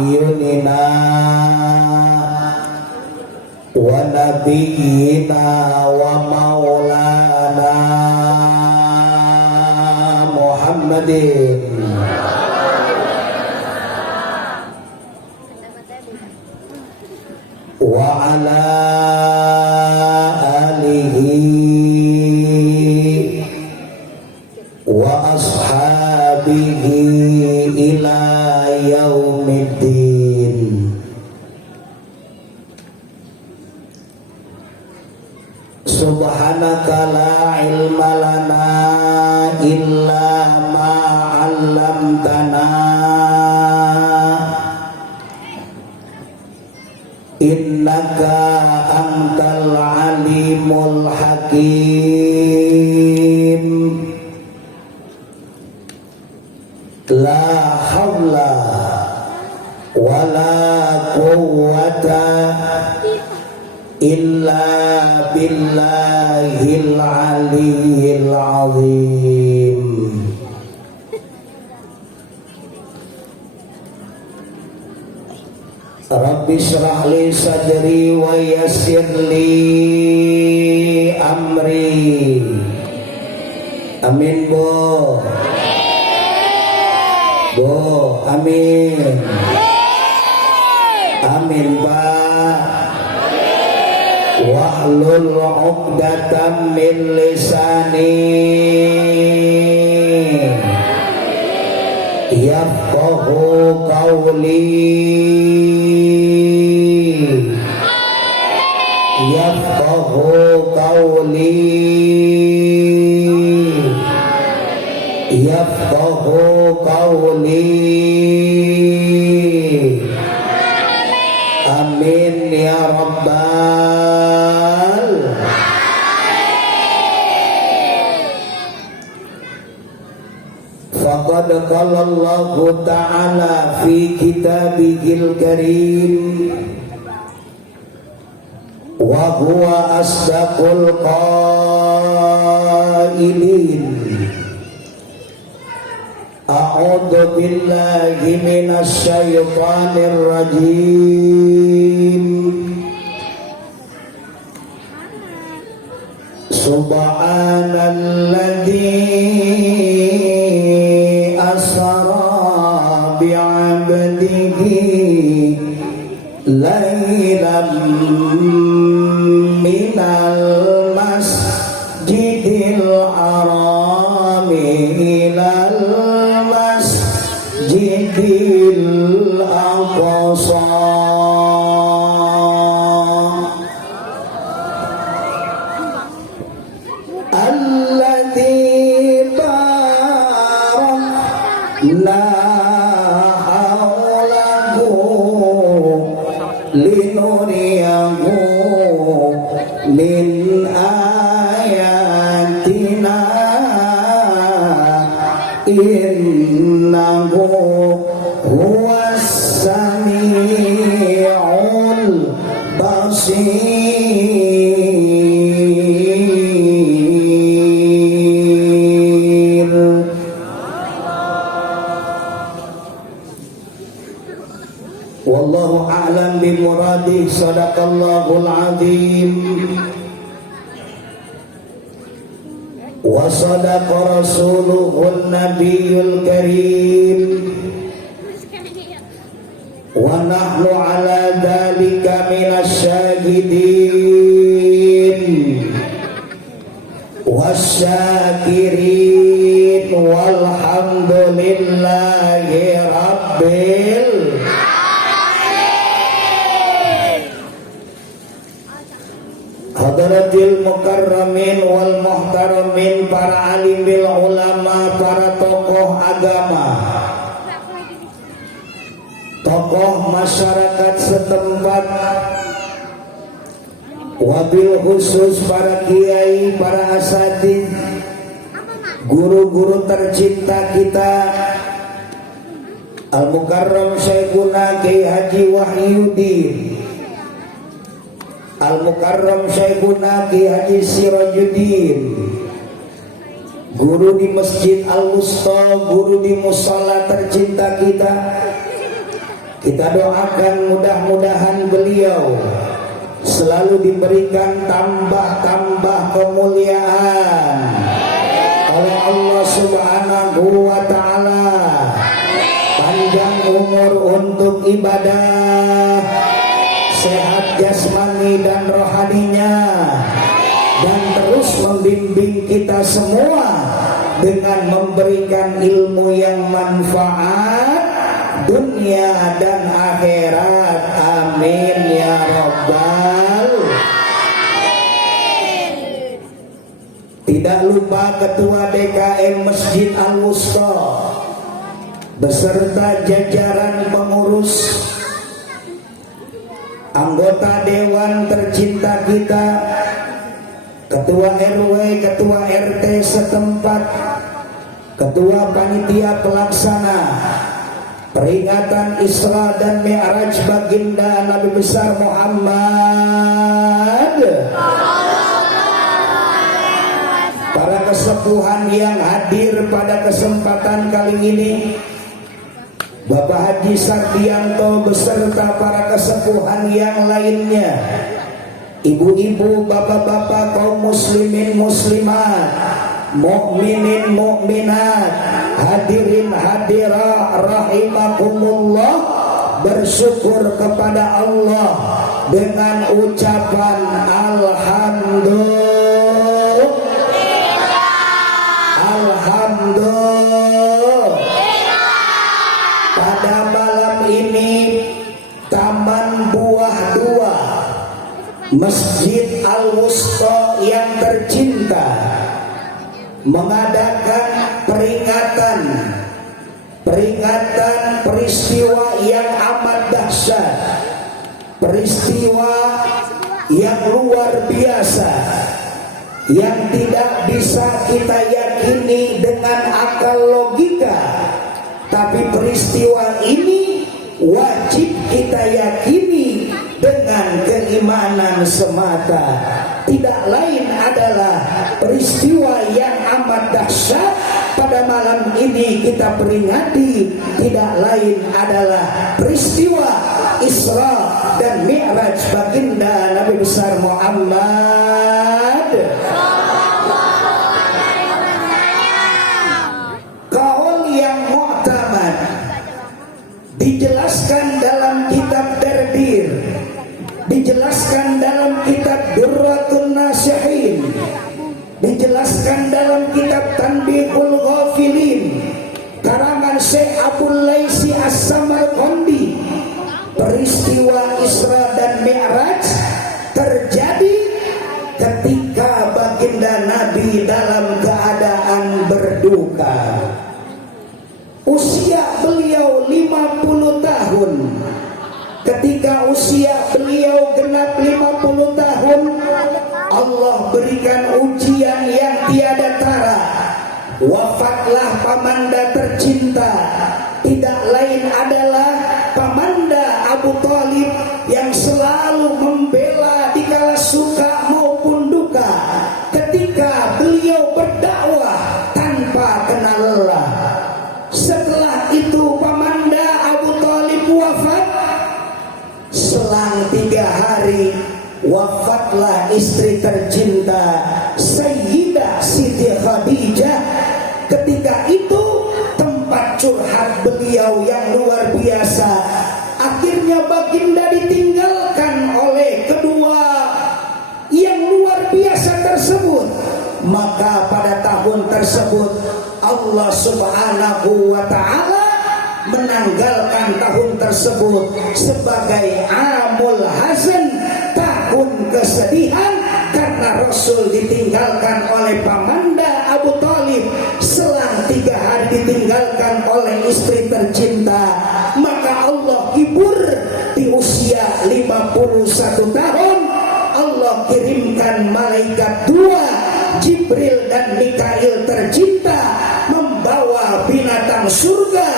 a'yunina wa nabiyyina wa maulana Muhammadin wa ala alihi wa ashabihi ila yaumiddin. Subhanaka la ilma lana illa ma 'allamtana innaka antal alimul hakim. La haula wala quwwata illa billahil aliyyil azim. Rabbi shrah li sadri wa yassir li amri. Amin Bu. Bu, amin. Amin Pak. Wahlul 'uqdatam min lisani yafqahu qawli. Yafqahu qawli. Yafqahu qawli. Amin ya rabbal. Faqad qala Allah ta'ala fi kitabihil karim wa huwa asdaqul qailin. A'udzu billahi minasy syaithanir rajim. Subhanalladzi asra bi'abdihi lailan minal masjidil harami ilal masjidil aqsa. Alladzi barakna haulahu linuriyahu min ayatina innahu huwas sami'ul basir. Wallahu a'lam bimuradih. Sadaqallahul azim. Wa sadaqa rasuluhun nabiyul karim. Wa nahnu ala dhalika minasyahidin wasyakirin walhamdulillahi rabbil. Hadratil mukarramin wal muhtaramin, para alim bil ulama, para tokoh agama, tokoh masyarakat setempat, wabil khusus para kiai, para asatidz, guru-guru tercinta kita, Al-Mukarram Syekhuna Kiai Haji Wahyudin, Al-Mukarram Syekhuna Kiai Haji Sirajuddin, guru di Masjid Al-Wusta, guru di musala tercinta kita, Kita doakan mudah-mudahan beliau selalu diberikan tambah-tambah kemuliaan oleh Allah Subhanahu wa ta'ala, panjang umur untuk ibadah, sehat jasmani dan rohaninya, dan terus membimbing kita semua dengan memberikan ilmu yang manfaat dunia dan akhirat. Amin ya rabbal. Tidak lupa Ketua DKM Masjid Al-Wusta beserta jajaran pengurus, anggota dewan tercinta kita, Ketua RW, Ketua RT setempat, Ketua Panitia Pelaksana peringatan Isra dan Mi'raj baginda Nabi besar Muhammad, para kesepuhan yang hadir pada kesempatan kali ini, Bapak Haji Sardianto beserta para kesepuhan yang lainnya, ibu-ibu, bapak-bapak, kaum muslimin muslimat, mukminin mukminat, hadirin hadirah rahimakumullah, bersyukur kepada Allah dengan ucapan alhamdulillah. Pada malam ini Taman Buah 2 Masjid Al-Wusta yang tercinta mengadakan peringatan peristiwa yang amat dahsyat, peristiwa yang luar biasa, yang tidak bisa kita yakini dengan akal logika, tapi peristiwa ini wajib kita yakini dengan keimanan semata. Tidak lain adalah peristiwa yang amat dahsyat pada malam ini kita peringati, tidak lain adalah peristiwa Isra dan Mi'raj baginda Nabi besar Muhammad. Kaul yang mu'tamad dijelaskan dalam kitab Dardir, dijelaskan dalam kitab Durratun Nasihin, dijelaskan dalam kitab Tanbihul Ghafilin karangan Syekh Abul Laisi As-Samarqandi. Peristiwa Isra dan Mi'raj terjadi ketika baginda Nabi dalam keadaan berduka. Usia beliau 50 tahun. Ketika usia beliau genap 50 tahun, Allah berikan ujian yang tiada tara. Wafatlah pamanda tercinta, tidak lain adalah pamanda Abu Thalib yang selalu membela dikala suka maupun duka. Ketika beliau berdakwah tanpa kenal lelah. Setelah itu pamanda Abu Thalib wafat. Selang 3 hari wafatlah istri tercinta Sayyidah Siti Khadijah. Ketika itu tempat curhat beliau yang luar biasa. Akhirnya baginda ditinggalkan oleh kedua yang luar biasa tersebut. Maka pada tahun tersebut Allah Subhanahu wa ta'ala menanggalkan tahun tersebut sebagai amul hazan, tahun kesedihan, karena Rasul ditinggalkan oleh pamanda Abu Thalib. Selang 3 hari ditinggalkan oleh istri tercinta. Maka Allah hibur di usia 51 tahun. Allah kirimkan malaikat 2, Jibril dan Mikail tercinta, membawa binatang surga,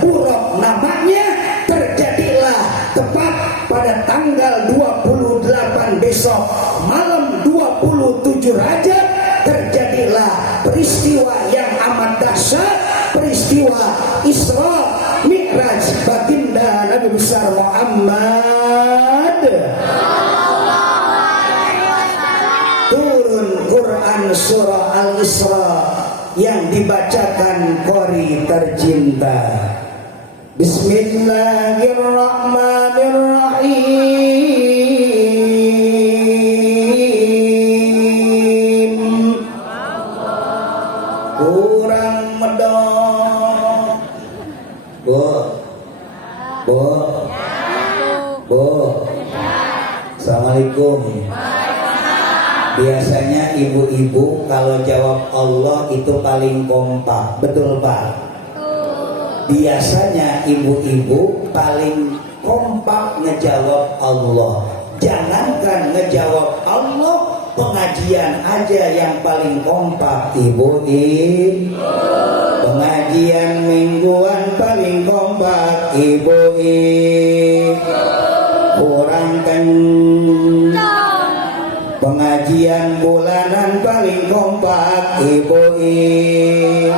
buruk namanya. Terjadilah tepat pada tanggal 28 besok malam 27 Rajab, terjadilah peristiwa yang amat dahsyat, peristiwa Isra Mi'raj baginda Nabi Nabi besar Muhammad turun Quran surah Al-Isra yang dibacakan qori tercinta. Bismillahirrahmanirrahim. Kurang medok. Bu. Assalamualaikum. Biasanya ibu-ibu kalau jawab Allah itu paling kompak, betul Pak? Biasanya ibu-ibu paling kompak ngejawab Allah. Jangankan ngejawab Allah, pengajian aja yang paling kompak ibu-ibu. Pengajian mingguan paling kompak ibu-ibu. Kurang kencang. Pengajian bulanan paling kompak ibu-ibu.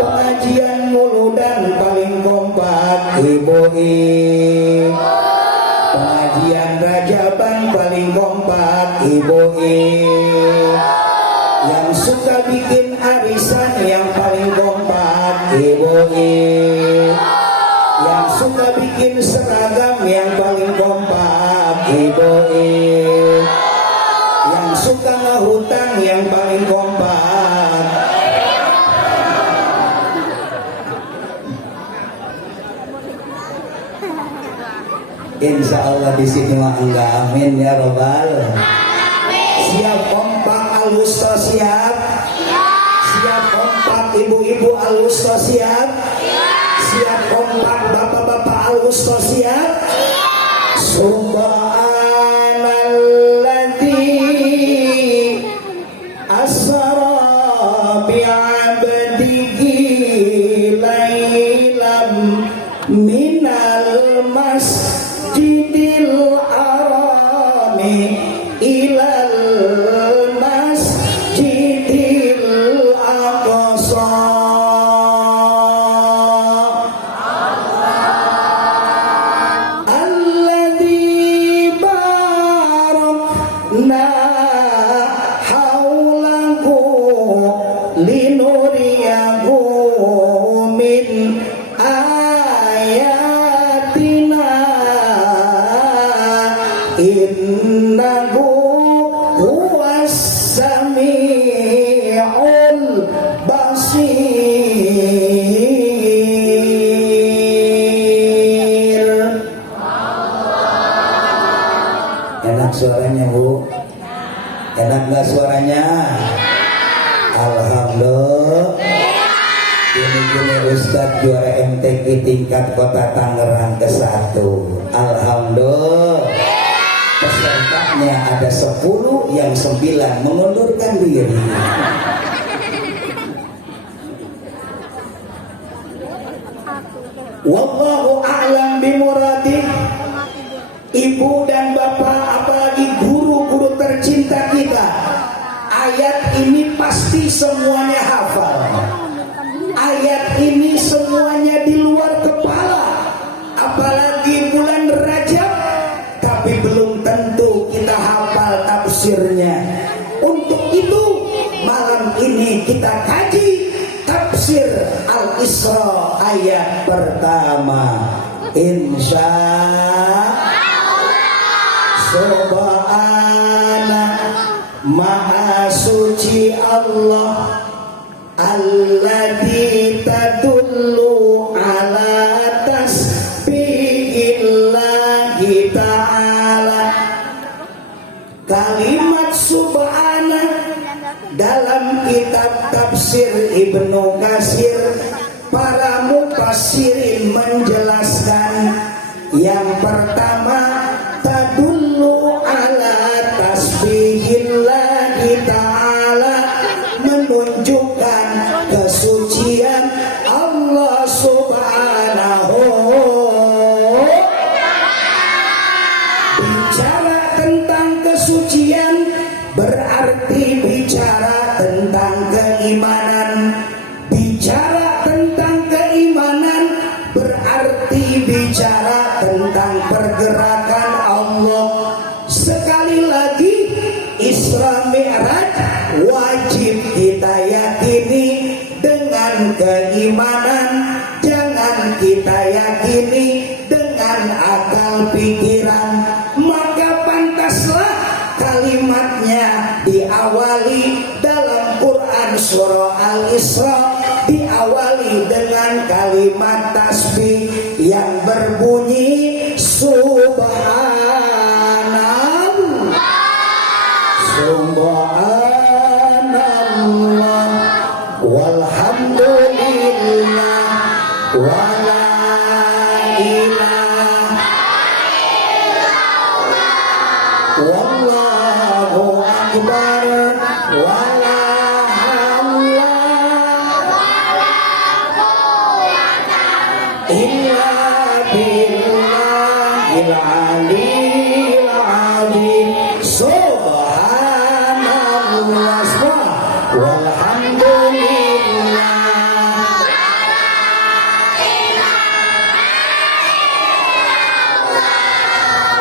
Pengajian muludan paling kompak ibu-ibu. Pengajian rajaban paling kompak ibu-ibu. Yang suka bikin arisan yang paling kompak ibu-ibu. Yang suka bikin seragam yang paling kompak ibu-ibu. Yang suka ngehutang yang paling kompak. Insya Allah di sini mah enggak, amin ya robbal. Siap kompak Al-Wusta siap? Siap kompak ibu-ibu Al-Wusta siap? Siap kompak bapak-bapak Al-Wusta siap? Subhanalladzi asra bi'abdihi laylam minal masjidil harami ilal masjidil aqsa. Alladzi barakna haulahu linuriyahu min ayatina innahu huwas sami'ul basir. Enak suaranya Bu? Enak gak suaranya? Alhamdulillah. Ini Ustadz juara MTQ tingkat kota Tangerang ke-1. Alhamdulillah. Pesertanya ada 10, yang 9 mengundurkan diri. Wallahu a'lam bimuradih. Ibu dan bapak, apalagi guru-guru tercinta kita, ayat ini pasti semuanya hafal. Ayat ini semuanya di luar kepala, apalagi bulan Rajab, tapi belum tentu kita hafal tafsirnya. Untuk itu malam ini kita kaji tafsir Al-Isra ayat pertama. Insya Subhana Maha Suci Allah alladzi tadullu ala tasbihillahi ta'ala. Kalimat subhana dalam kitab tafsir Ibnu Katsir, para mufassirin menjelaskan yang pertama tadullu ala tasbihillahi ta'ala, menunjukkan kesucian Allah subhanahu. Bicara tentang kesucian berarti bicara tentang keimanan. Bicara tentang keimanan berarti bicara Isra Mi'raj wajib kita yakini dengan keimanan, jangan kita yakini dengan akal pikiran. Maka pantaslah kalimatnya diawali dalam Quran surah Al-Isra, diawali dengan kalimat tasbih yang berbunyi subhanallah, subhanallah, walhamdulillah, wala ilaha wallahu akbar, wala haula illa billahil aliyyil azim. Subhanallah walhamdulillah,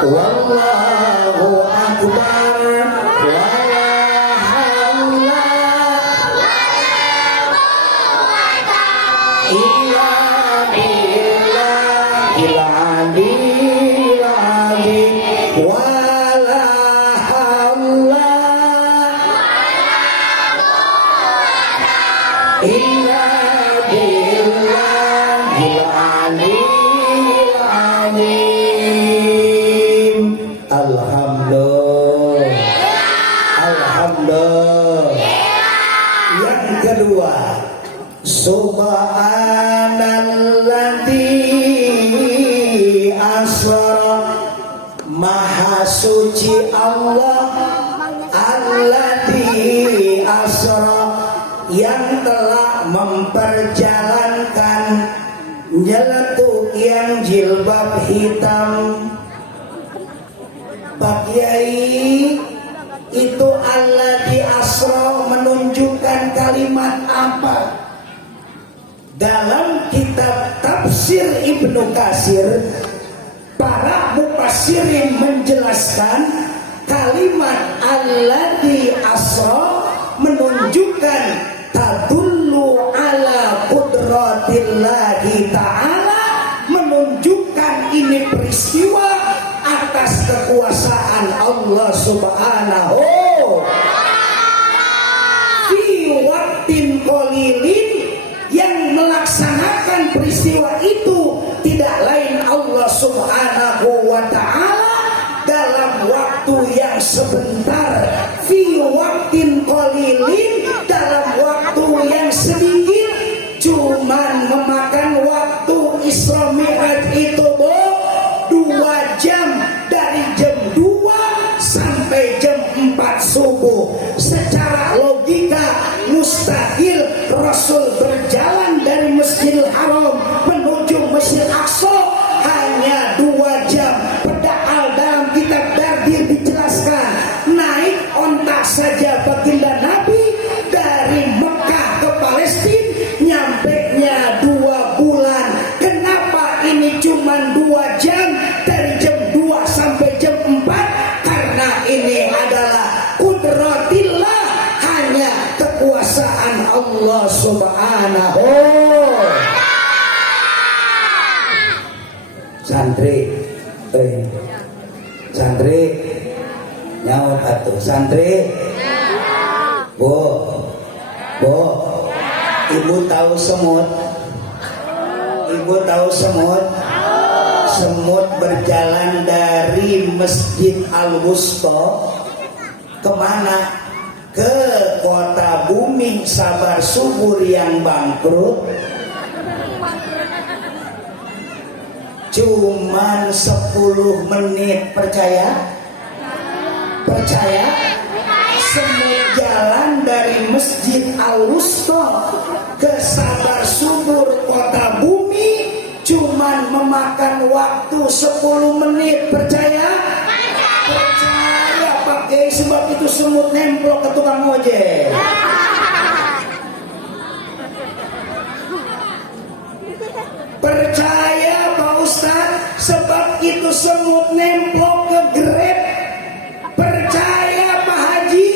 wallahu akbar, wala haula illa billahil aliyyil azim. Wala haula illa billahil aliyyil azim. Alhamdulillah, alhamdulillah. Yang kedua, subhanalladzi asra, maha suci Allah, alladzi asra, yang telah memperjalankan nyeletuk yang jilbab hitam. Pak Kiai, itu alladzi asra menunjukkan kalimat apa? Dalam kitab tafsir Ibnu Katsir, para mufassirin menjelaskan kalimat alladzi asra menunjukkan tadullu ala qudratillahi ta'ala, menunjukkan ini peristiwa atas kekuasaan Allah subhanahu fi waktin qalilin. Yang melaksanakan peristiwa itu tidak lain Allah subhanahu wa ta'ala dalam waktu yang sebentar, fi waktin qalilin, dalam waktu yang sedikit. Cuman memakan waktu Isra Mi'raj itu 2 jam, dari jam 2 sampai jam 4 subuh. Secara logika mustahil Rasul berjalan dari Masjidil Haram menuju Masjid Aqsa hanya 2 jam. Padahal dalam kitab Dardir dijelaskan, naik onta saja baginda Nabi dari Mekah ke Palestina nyampenya 2 bulan. Kenapa ini cuma 2 jam dari jam 2 sampai jam 4? Karena ini adalah kudratillah, hanya kekuasaan Allah subhanahu. Santri, santri nyaut atuh santri. Bu, ibu tahu semut? Ibu tahu semut? Semut berjalan dari Masjid Al-Wusta kemana? Ke kota bumi Sabar Subur yang bangkrut. Cuman 10 menit, percaya? Percaya? Semut jalan dari Masjid Al-Wusta ke Sabar Subur kota bumi cuman memakan waktu 10 menit, percaya? Percaya Pak Kiai, sebab itu semut nemplok ke tukang ojek. Percaya Pak Ustadz, sebab itu semut nemplok ke Grab. Percaya Pak Haji,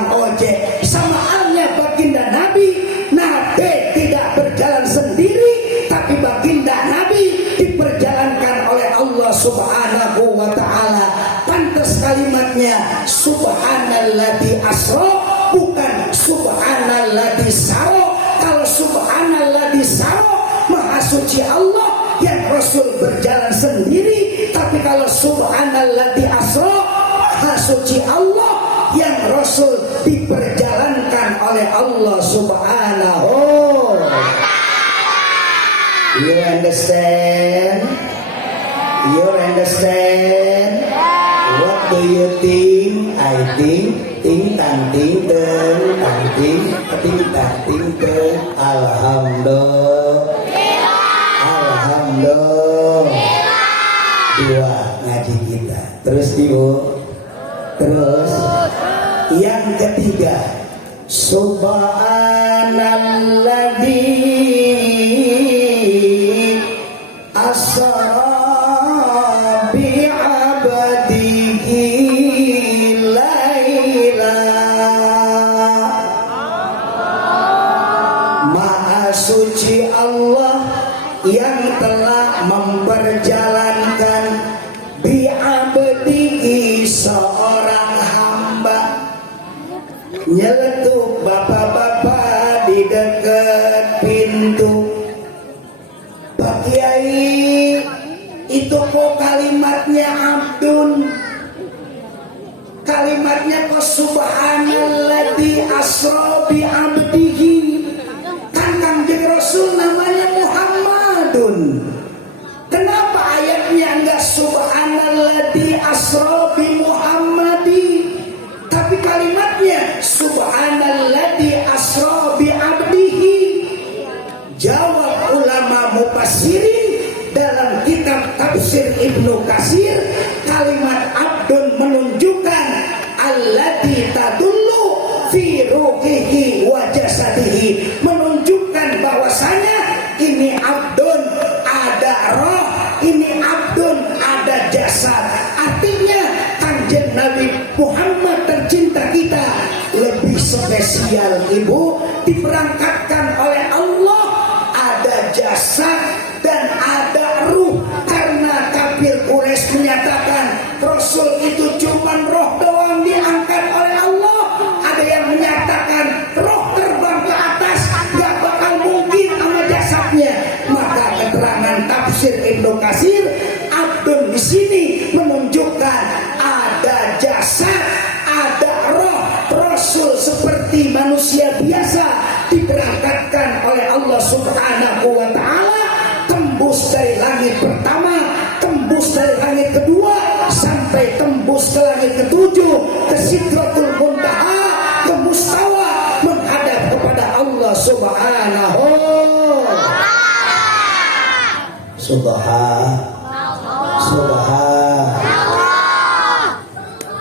tukang ojek. Sama halnya baginda Nabi. Nabi tidak berjalan sendiri, tapi baginda Nabi diperjalankan oleh Allah Subhanahu wa ta'ala. Pantas kalimatnya subhanalladzi asra, bukan subhanalladzi sara. Kalau subhanalladzi sara, maha suci Allah, yang Rasul berjalan sendiri. Tapi kalau subhanalladzi asra, maha suci Allah, yang Rasul diperjalankan oleh Allah Subhanahu. You understand? You understand? What do you think? I think ting tang ting teng tang ting tang ting teng. Alhamdulillah. Alhamdulillah. Dua ngaji kita. Terus Ibu. Terus yang ketiga, subhanalladzi asra bi'abdihi laila. Maha suci Allah yang telah memperjalankan bi'abdihi seorang hamba. Nyeletuk bapak-bapak di dekat pintu. Pak Kiai, itu kok kalimatnya abdun, kalimatnya kok subhanalladzi asra bi abdihi. Kan Kanjeng Rasul namanya Muhammadun. Kenapa ayatnya enggak subhanalladzi asra bi Muhammadi, tapi kalimatnya subhanalladzi asra bi abdihi? Jawab ulama mufassirin dalam kitab tafsir Ibnu Katsir, kalimat abdun menunjukkan alladzi tadullu fi ruhihi wa jasadihi, menunjukkan bahwasanya ini abdun ada roh, ini abdun ada jasad. Artinya Kanjeng Nabi Muhammad tercinta kita lebih spesial Ibu, diberangkatkan oleh Allah, ada jasad dan ada ruh. Karena kafir Quraisy menyatakan Rasul itu cuma roh doang diangkat oleh Allah. Ada yang menyatakan roh terbang ke atas, gak bakal mungkin sama jasadnya. Maka keterangan tafsir Ibnu Katsir, abdun di sini menunjukkan ada jasad, ada roh. Rasul seperti manusia biasa diberangkatkan oleh Allah Subhanahu wa ta'ala, tembus dari langit pertama, tembus dari langit kedua, sampai tembus ke langit ketujuh, ke Sidratul Muntaha, ke Mustawa, menghadap kepada Allah Subhanahu.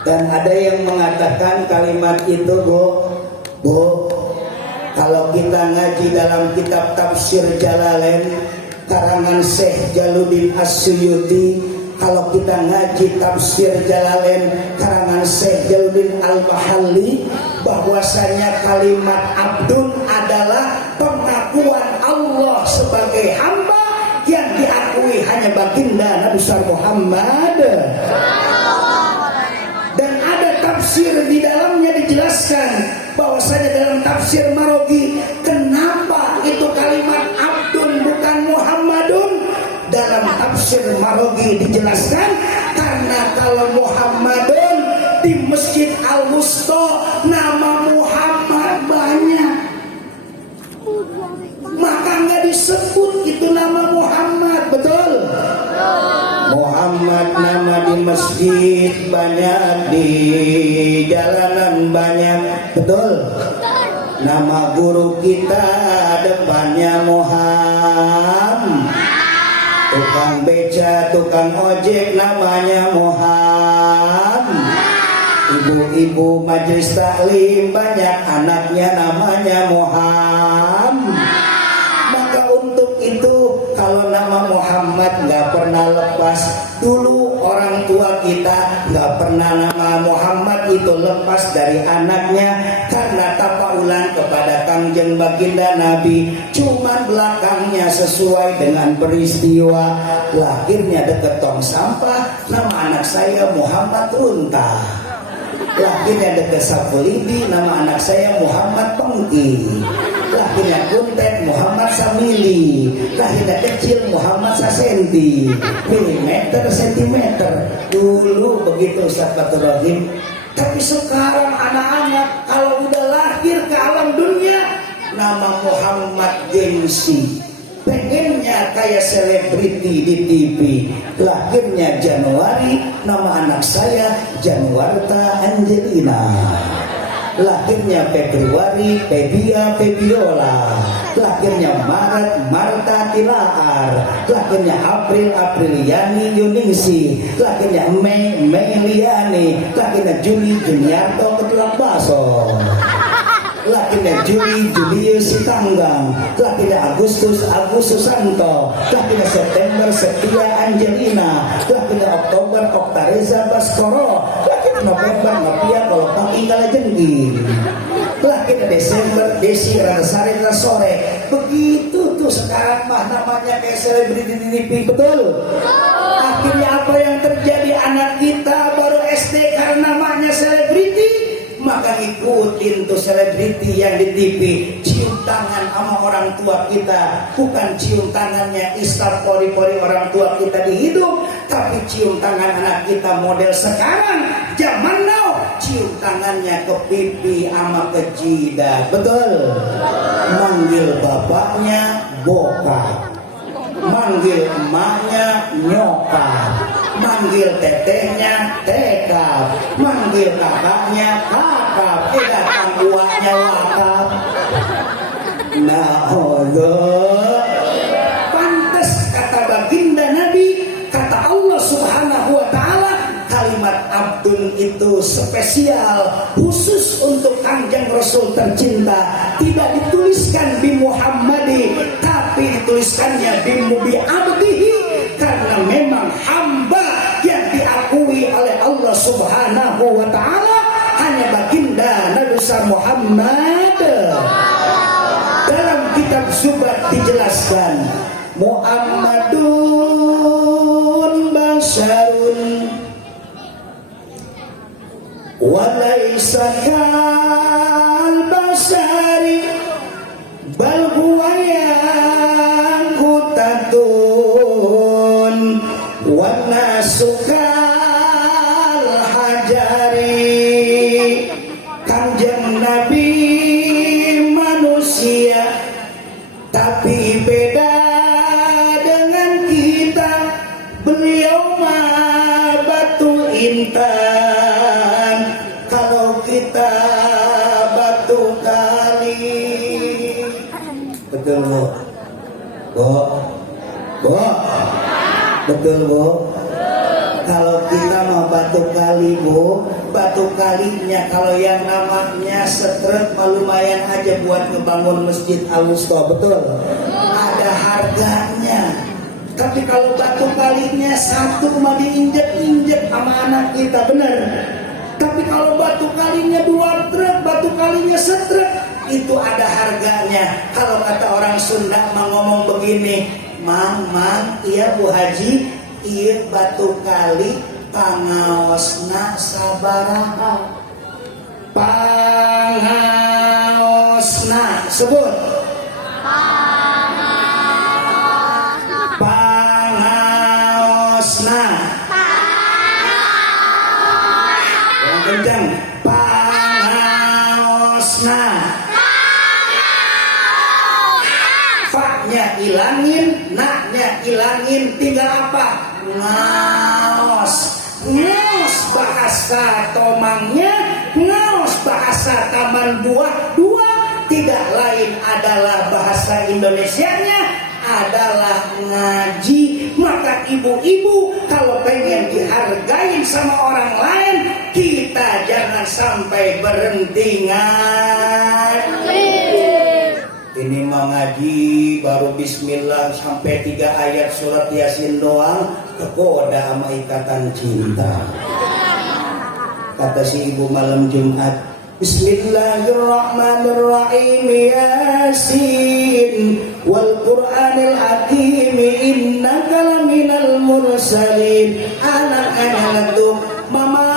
Dan ada yang mengatakan kalimat itu, Bu, kalau kita ngaji dalam kitab tafsir Jalalain karangan Syekh Jaluddin As-Suyuti, kalau kita ngaji tafsir Jalalain karangan Syekh Jaluddin Al-Mahalli, bahwasanya kalimat abdun adalah pengakuan Allah sebagai hamba yang diakui hanya baginda Nabi Muhammad. Dan ada tafsir di dalamnya dijelaskan bahwasanya dalam tafsir Marogi, kenapa itu kalimat abdun bukan Muhammadun? Dalam tafsir Marogi dijelaskan karena kalau Muhammadun di Masjid Al-Wusta nama Muhammad banyak, maka nggak disebut itu nama Muhammad. Betul? Muhammad nama di masjid banyak, di jalanan banyak. Betul? Nama guru kita depannya Muhammad, tukang beca, tukang ojek namanya Muhammad, ibu-ibu majelis taklim banyak anaknya namanya Muhammad. Maka untuk itu kalau nama Muhammad nggak pernah lepas. Dulu orang tua kita nggak pernah nama Muhammad itu lepas dari anaknya karena tapaulan kepada Kangjeng Baginda Nabi. Cuman belakangnya sesuai dengan peristiwa lahirnya deket tong sampah, nama anak saya Muhammad Runta. Lahirnya dekat Sapulidi, nama anak saya Muhammad Pengki. Lahirnya Kuntet Muhammad Samili. Lahirnya kecil Muhammad Sasenti. Milimeter, sentimeter. Dulu begitu Ustaz Fatur Rahim. Tapi sekarang anak-anak kalau udah lahir ke alam dunia, nama Muhammad gengsi. Pengennya kayak selebriti di TV. Lahirnya Januari, nama anak saya Januarta Angelina. Lahirnya Februari, Febiola. Lahirnya Maret, Marta Tilaar. Lahirnya April, Apriliani Yuningsi. Lahirnya Mei, Meiliani. Lahirnya Juli, Juniarto Ketulak Baso. Lahirnya Juli, Julius Sitanggang. Lahirnya Agustus, Susanto. Lahirnya September, Setia Angelina. Lahirnya Oktober, Oktareza Baskoro. Lahirnya November, Ngapia kalau pagi ngala jengking. Lahirnya Desember, Desi Radasari Sore. Begitu tuh sekarang mah namanya kayak selebriti di TV, betul? Akhirnya apa yang terjadi, anak kita baru SD karena namanya selebriti, maka ikutin tuh selebriti yang di TV. Cium tangan sama orang tua kita, bukan cium tangannya isap pori-pori orang tua kita di hidung, tapi cium tangan anak kita model sekarang zaman now, cium tangannya ke pipi sama ke jidat, betul? Manggil bapaknya bokap, manggil emaknya nyokap, manggil tetehnya tekap, manggil kakaknya kakap, datang uaknya wakap. Nah, Allah, pantas kata baginda Nabi, kata Allah Subhanahu wa Ta'ala, kalimat abdun itu spesial khusus untuk Kanjeng Rasul tercinta, tidak dituliskan bi Muhammadi, tapi dituliskannya bi abdihi, karena memang hamba yang diakui oleh Allah Subhanahu wa Ta'ala hanya baginda Nabi Muhammad. Dalam kitab Zubat dijelaskan, Muhammadun basyarun walaysa kal basyari bal huwa yaqutatun wa nasukal hajari. Kanjeng Nabi manusia tapi beda dengan kita, beliau mah batu intan, kalau kita batu kali. Betul Bu? Bu? Betul Bu? Kalau kita mau batu kali Bu, batu kalinya kalau yang namanya setrek lumayan aja buat ngebangun masjid Al-Wusta, betul? Ada harganya. Tapi kalau batu kalinya satu mah diinjek-injek sama anak kita, bener? Tapi kalau batu kalinya 2 truk, batu kalinya setrek, itu ada harganya. Kalau kata orang Sunda mah ngomong begini, Mang, iya Bu Haji, iya batu kali pangaosna sabaraha. Pangaosna, sebut. Pangaosna. Yang kencang. Pangaosna. Faknya ilangin, naknya ilangin, tinggal apa? Ngaos. Ngaos bahasa tomangnya, ngaos bahasa taman buah dua, tidak lain adalah bahasa Indonesianya adalah ngaji. Maka ibu-ibu kalau pengen dihargain sama orang lain, kita jangan sampai berhenti ngaji. Ini mah ngaji baru bismillah sampai 3 ayat surat Yasin doang kegoda sama ikatan cinta. Kata si ibu malam Jumat, Bismillahirrahmanirrahim, Yasin wal Qur'anil Hakim innaka laminal mursalin. Anak-anak tuh mama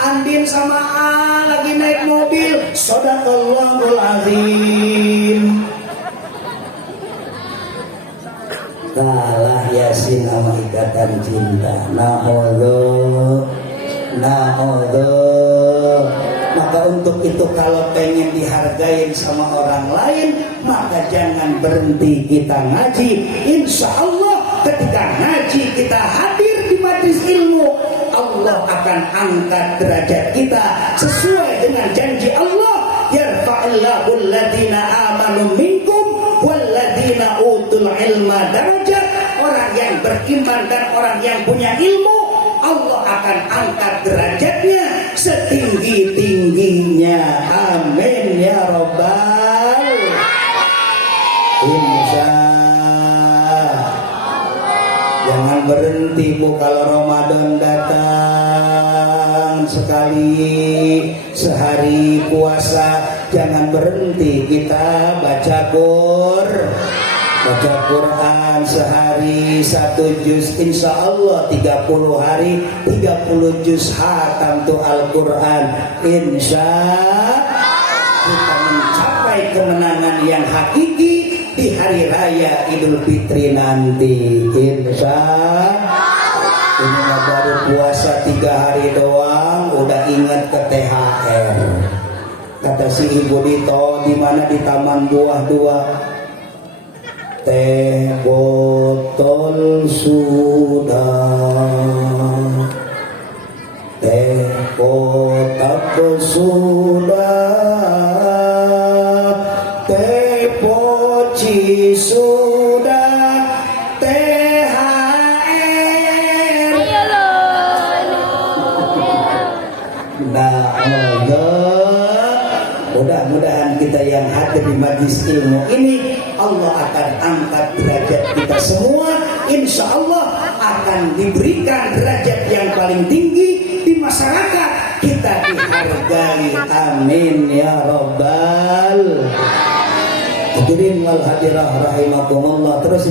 Andin sama A lagi naik mobil, Shadaqallahul azim. Kalah Yasin sama ikatan cinta. Na'udhu. Maka untuk itu kalau pengen dihargain sama orang lain, maka jangan berhenti kita ngaji. Insya Allah ketika ngaji kita hadir di majelis ilmu, Allah akan angkat derajat kita sesuai dengan janji Allah, yarfa'illahu alladhina amanu minkum walladhina utul ilma darajat. Orang yang beriman dan orang yang punya ilmu, Allah akan angkat derajatnya setinggi-tingginya. Amin ya Rabbal. Jangan berhenti Bu, kalau Ramadan datang sekali sehari puasa, jangan berhenti kita baca Quran sehari 1 juz, insya Allah 30 hari 30 juz hatam tuh Al-Quran. Insya kita mencapai kemenangan yang hakiki di hari raya Idul Fitri nanti. Insya ini baru puasa 3 hari doang udah ingat ke THR. Kata si Ibu Dito, di mana di Taman Buah 2, teh botol sudah, teh kotak sudah, teh poci sudah, THR. Nah, mudah-mudahan kita yang hadir di majlis ilmu ini, Allah akan angkat derajat kita semua. Insya Allah akan diberikan derajat yang paling tinggi di masyarakat. Kita dihargai. Amin ya Rabbal. Hadirin wal hadirah rahimakumullah. Terus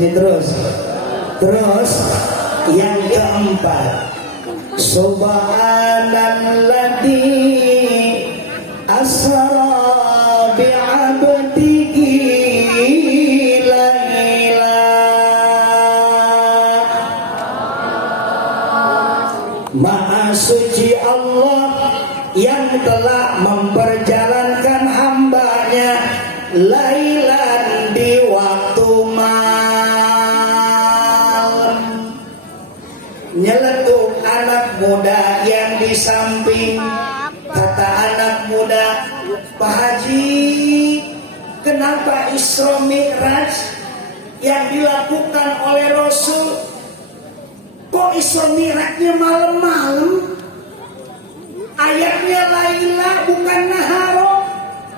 yang keempat, subhanalladzi asra bi'abdihi laila. Maha suci Allah yang telah memperjalankan hambanya lailan di waktu malam. Nyeletuk anak muda yang di samping, kata anak muda, Pak Haji, kenapa Isra Mi'raj yang dilakukan oleh Rasul kok Isra Mi'rajnya malam-malam? Ayatnya laila bukan naharo.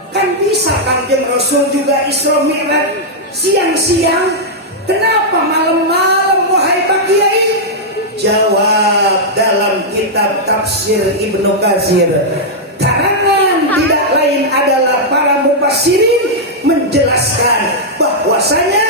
Kan bisa Kanjeng Rasul juga Isra Mi'raj siang-siang. Kenapa malam-malam wahai Pak Kiai? Jawab dalam kitab tafsir Ibnu Katsir, karangan tidak lain adalah para mufassirin menjelaskan bahwasanya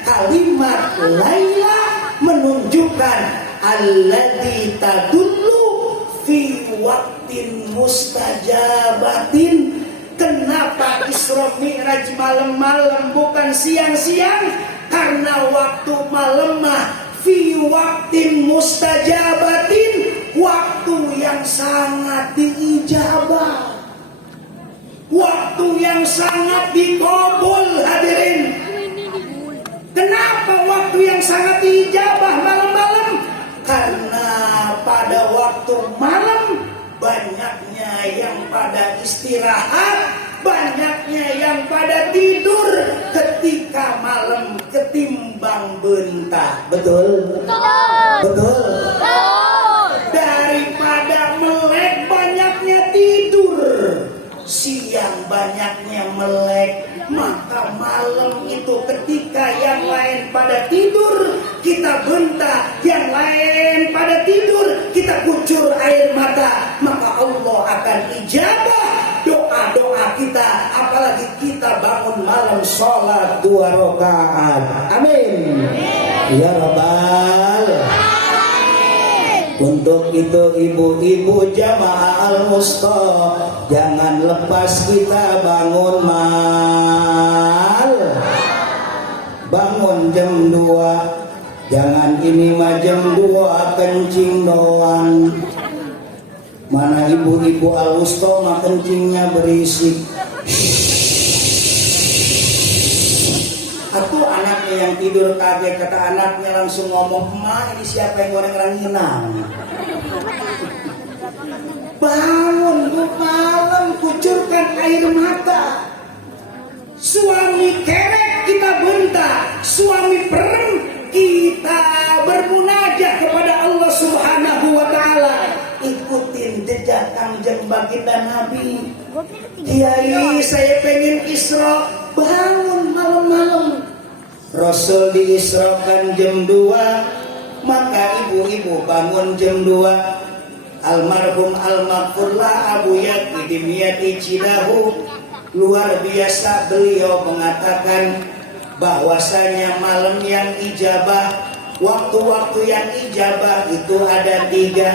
kalimat laila menunjukkan alladzi tadullu fi waqtin mustajabatin. Kenapa Isra Mi'raj malam-malam bukan siang-siang? Karena waktu malam fi waqtin mustajabatin, waktu yang sangat diijabah, waktu yang sangat dikabul. Hadirin, kenapa waktu yang sangat diijabah malam-malam? Karena pada waktu malam banyaknya yang pada istirahat, banyaknya yang pada tidur ketika malam ketimbang bentah. Betul? Betul? Daripada melek banyaknya tidur, siang banyaknya melek, maka malam itu ketika yang lain pada tidur kita bentak, yang lain pada tidur kita kucur air mata, maka Allah akan ijabah doa-doa kita, apalagi kita bangun malam sholat 2 rakaat. Amin. Ya Rabbal. Untuk itu ibu-ibu jamaah al-wusta, jangan lepas kita bangun bangun jam 2. Jangan ini mah jam 2 kencing doang. Mana ibu-ibu al-wusta mah kencingnya berisik. Aku anaknya yang tidur kaget, kata anaknya langsung ngomong, "Ma, ini siapa yang goreng ranginang?" Bangun bu malam, kucurkan air mata. Suami kerek kita bentak, suami perem kita bermunajat kepada Allah Subhanahu wa Ta'ala. Ikutin jejak Kangjeng Baginda Nabi. Kiai, saya pengen Isra, bangun malam-malam. Rasul diisrakan jam 2, maka ibu-ibu bangun jam 2. Almarhum al-maghfurlah Abu Yaqi Dimyati Cidahu, luar biasa beliau mengatakan bahwasanya malam yang ijabah, waktu-waktu yang ijabah itu ada 3.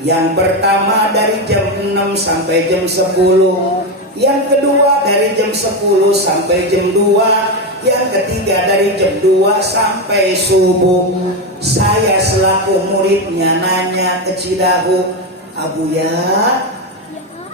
Yang pertama dari jam 6 sampai jam 10, yang kedua dari jam 10 sampai jam 2, yang ketiga dari jam 2 sampai subuh. Saya selaku muridnya nanya ke Cidahu, "Abu ya,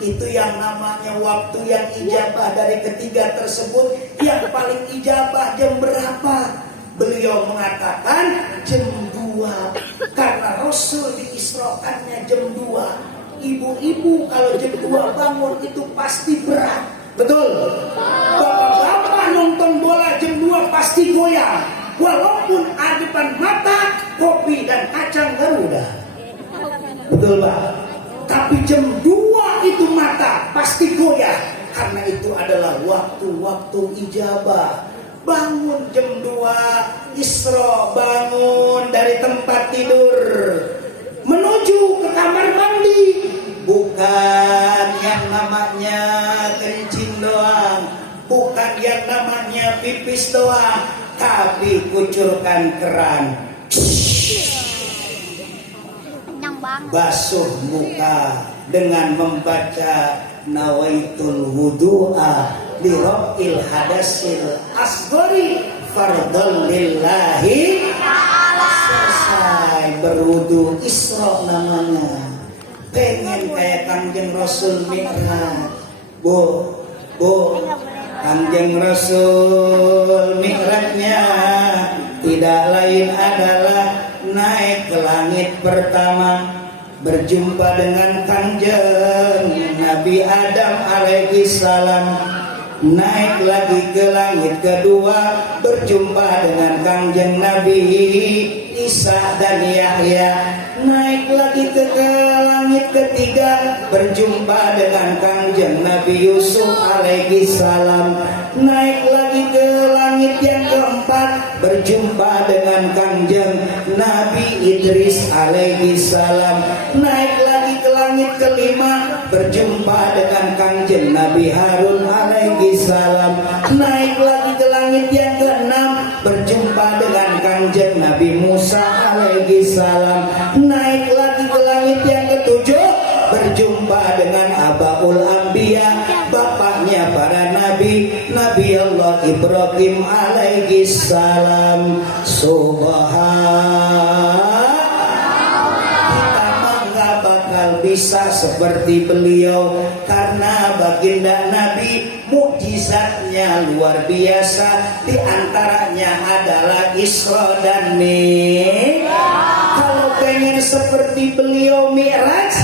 itu yang namanya waktu yang ijabah dari ketiga tersebut, yang paling ijabah jam berapa?" Beliau mengatakan jam 2, karena Rasul diisrakannya jam 2. Ibu-ibu kalau jam 2 bangun itu pasti berat. Betul? Bapak-bapak nonton bola jam 2 pasti goyang, walaupun di depan mata kopi dan kacang Garuda. Betul Pak? Tapi jam 2 itu mata pasti goyah, karena itu adalah waktu-waktu ijabah. Bangun jam 2 Isra, bangun dari tempat tidur menuju ke kamar mandi, bukan yang namanya kencing doang, bukan yang namanya pipis doang, tapi kucurkan keran, basuh muka dengan membaca nawaitul wudu'a li rabbil hadasil asghari fardhon lillahi ta'ala. Selesai berwudu, Isra namanya. Pengen kayak Kangjeng Rasul Mi'raj. Bu, Kangjeng Rasul Mi'rajnya tidak lain adalah naik ke langit pertama, berjumpa dengan Kangjeng Nabi Adam alaihi salam, naik lagi ke langit kedua, berjumpa dengan Kangjeng Nabi Isa dan Yahya, naik lagi ke langit ketiga, berjumpa dengan Kangjeng Nabi Yusuf alaihi salam, naik lagi ke langit yang keempat, berjumpa dengan Kangjeng Nabi Idris alaihi salam, naik lagi ke langit kelima, berjumpa dengan Kangjeng Nabi Harun alaihi salam, naik lagi ke langit yang keenam, berjumpa dengan Kangjeng Nabi Musa alaihi salam, naik lagi ke langit yang ketujuh, berjumpa dengan Abaul Anbiya, bapaknya para nabi, Nabi Allah Ibrahim alaihi salam. Bisa seperti beliau, karena baginda Nabi mukjizatnya luar biasa, di antaranya adalah Isra dan Mi'raj. Kalau pengen seperti beliau Mi'raj,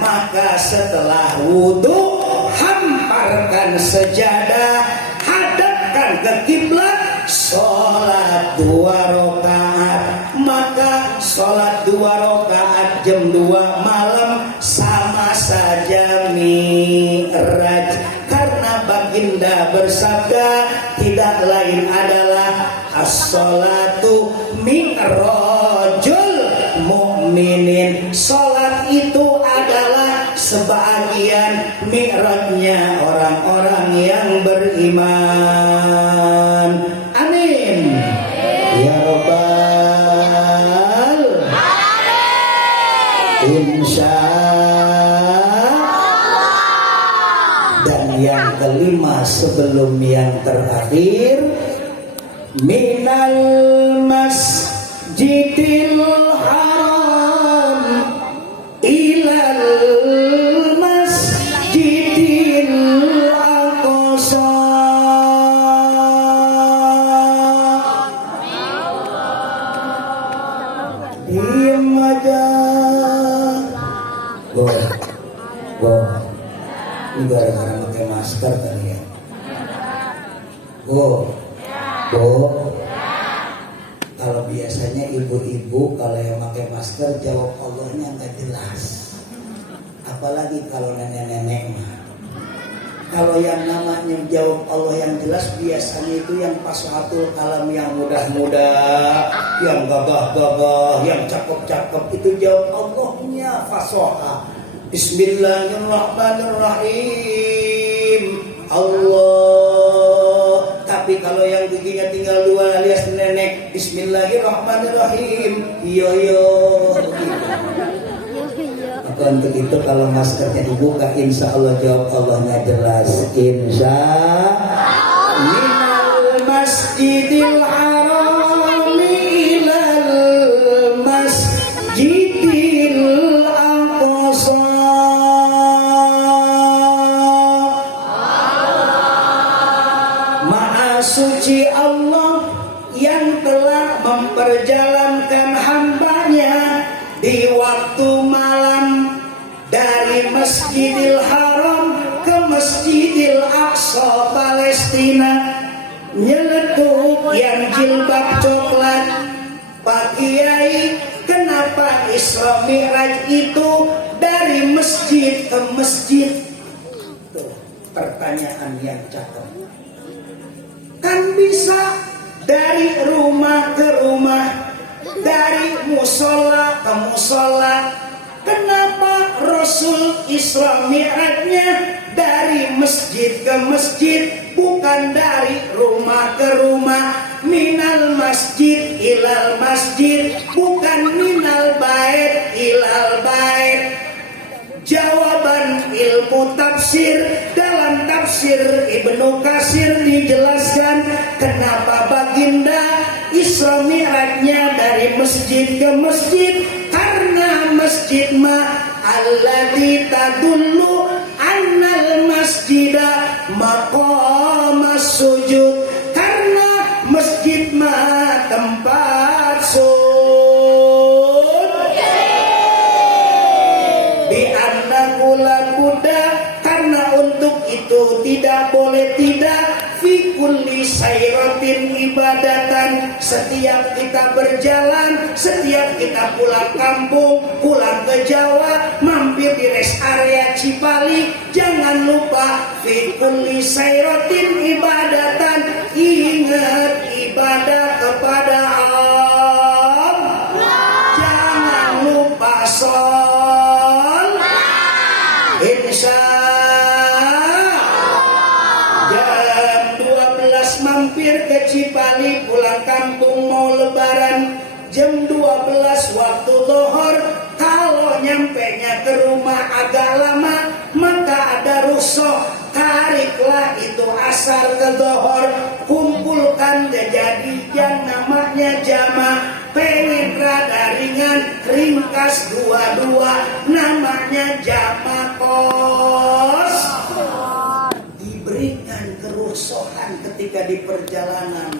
maka setelah wudu hamparkan sejadah, hadapkan ke kiblat, sholat 2 rakaat. Maka sholat 2 rakaat jam 2 malam sama saja Mi'raj, karena baginda bersabda, tidak lain adalah as-sholatu mi'rajul mu'minin. Salat itu adalah sebagian mi'rajnya orang-orang yang beriman. Amin ya rabbal insya. Dan yang kelima sebelum yang terakhir, minal masjidil haram ilal masjidil aqsa. Diam aja. Ini gara-gara pakai masker tadi ya. Kalau biasanya ibu-ibu kalau yang pakai masker jawab Allahnya nggak jelas. Apalagi kalau nenek-nenek mah. Kalau yang namanya jawab Allah yang jelas biasanya itu yang fasahatul kalam yang mudah-mudah, yang gagah-gagah, yang cakep-cakep itu jawab Allahnya fasahah. Bismillahirrahmanirrahim. Allah. Tapi kalau yang giginya tinggal dua alias nenek, Bismillahirrahmanirrahim. Yo. Maka untuk itu kalau maskernya dibuka, insya Allah jawab Allahnya jelas. Insya minal masjidil haram ilal masjidil aqsa. Maha suci Allah yang telah memperjalankan hambanya di waktu malam dari Masjidil Haram ke Masjidil Aqsa Palestina. Nyeletuk yang jilbab coklat, Pak Kiai, kenapa Isra Mi'raj itu dari masjid ke masjid? Tuh, pertanyaan yang cakep. Kan bisa dari rumah ke rumah, dari musola ke musola. Kenapa Rasul Isra Mi'rajnya dari masjid ke masjid, bukan dari rumah ke rumah? Minal masjid ilal masjid, bukan minal bait ilal bait. Jawaban ilmu tafsir, dalam tafsir Ibnu Katsir dijelaskan kenapa baginda Isra Mi'rajnya dari masjid ke masjid. Karena masjid ma alladzi tadullu annal masjida maqamas sujud. Karena masjid ma tempat sujud. Di annakula Buddha, karena untuk itu tidak boleh tidak fi kulli sayratin ibadatan. Setiap kita berjalan, setiap kita pulang kampung, pulang ke Jawa, mampir di rest area Cipali, jangan lupa fi kulli sayratin ibadatan. Ingat ibadah kepada Allah. Jangan lupa sholat. Insya mampir ke Cipali, pulang kampung mau lebaran. Jam 12 waktu zuhur, kalau nyampenya ke rumah agak lama, maka ada rusuh. Tariklah itu asar ke zuhur, kumpulkan kejadian namanya jama. Pengen rada ringan, ringkas dua-dua, namanya jama kos. Diberikan kerusuhan ketika di perjalanan.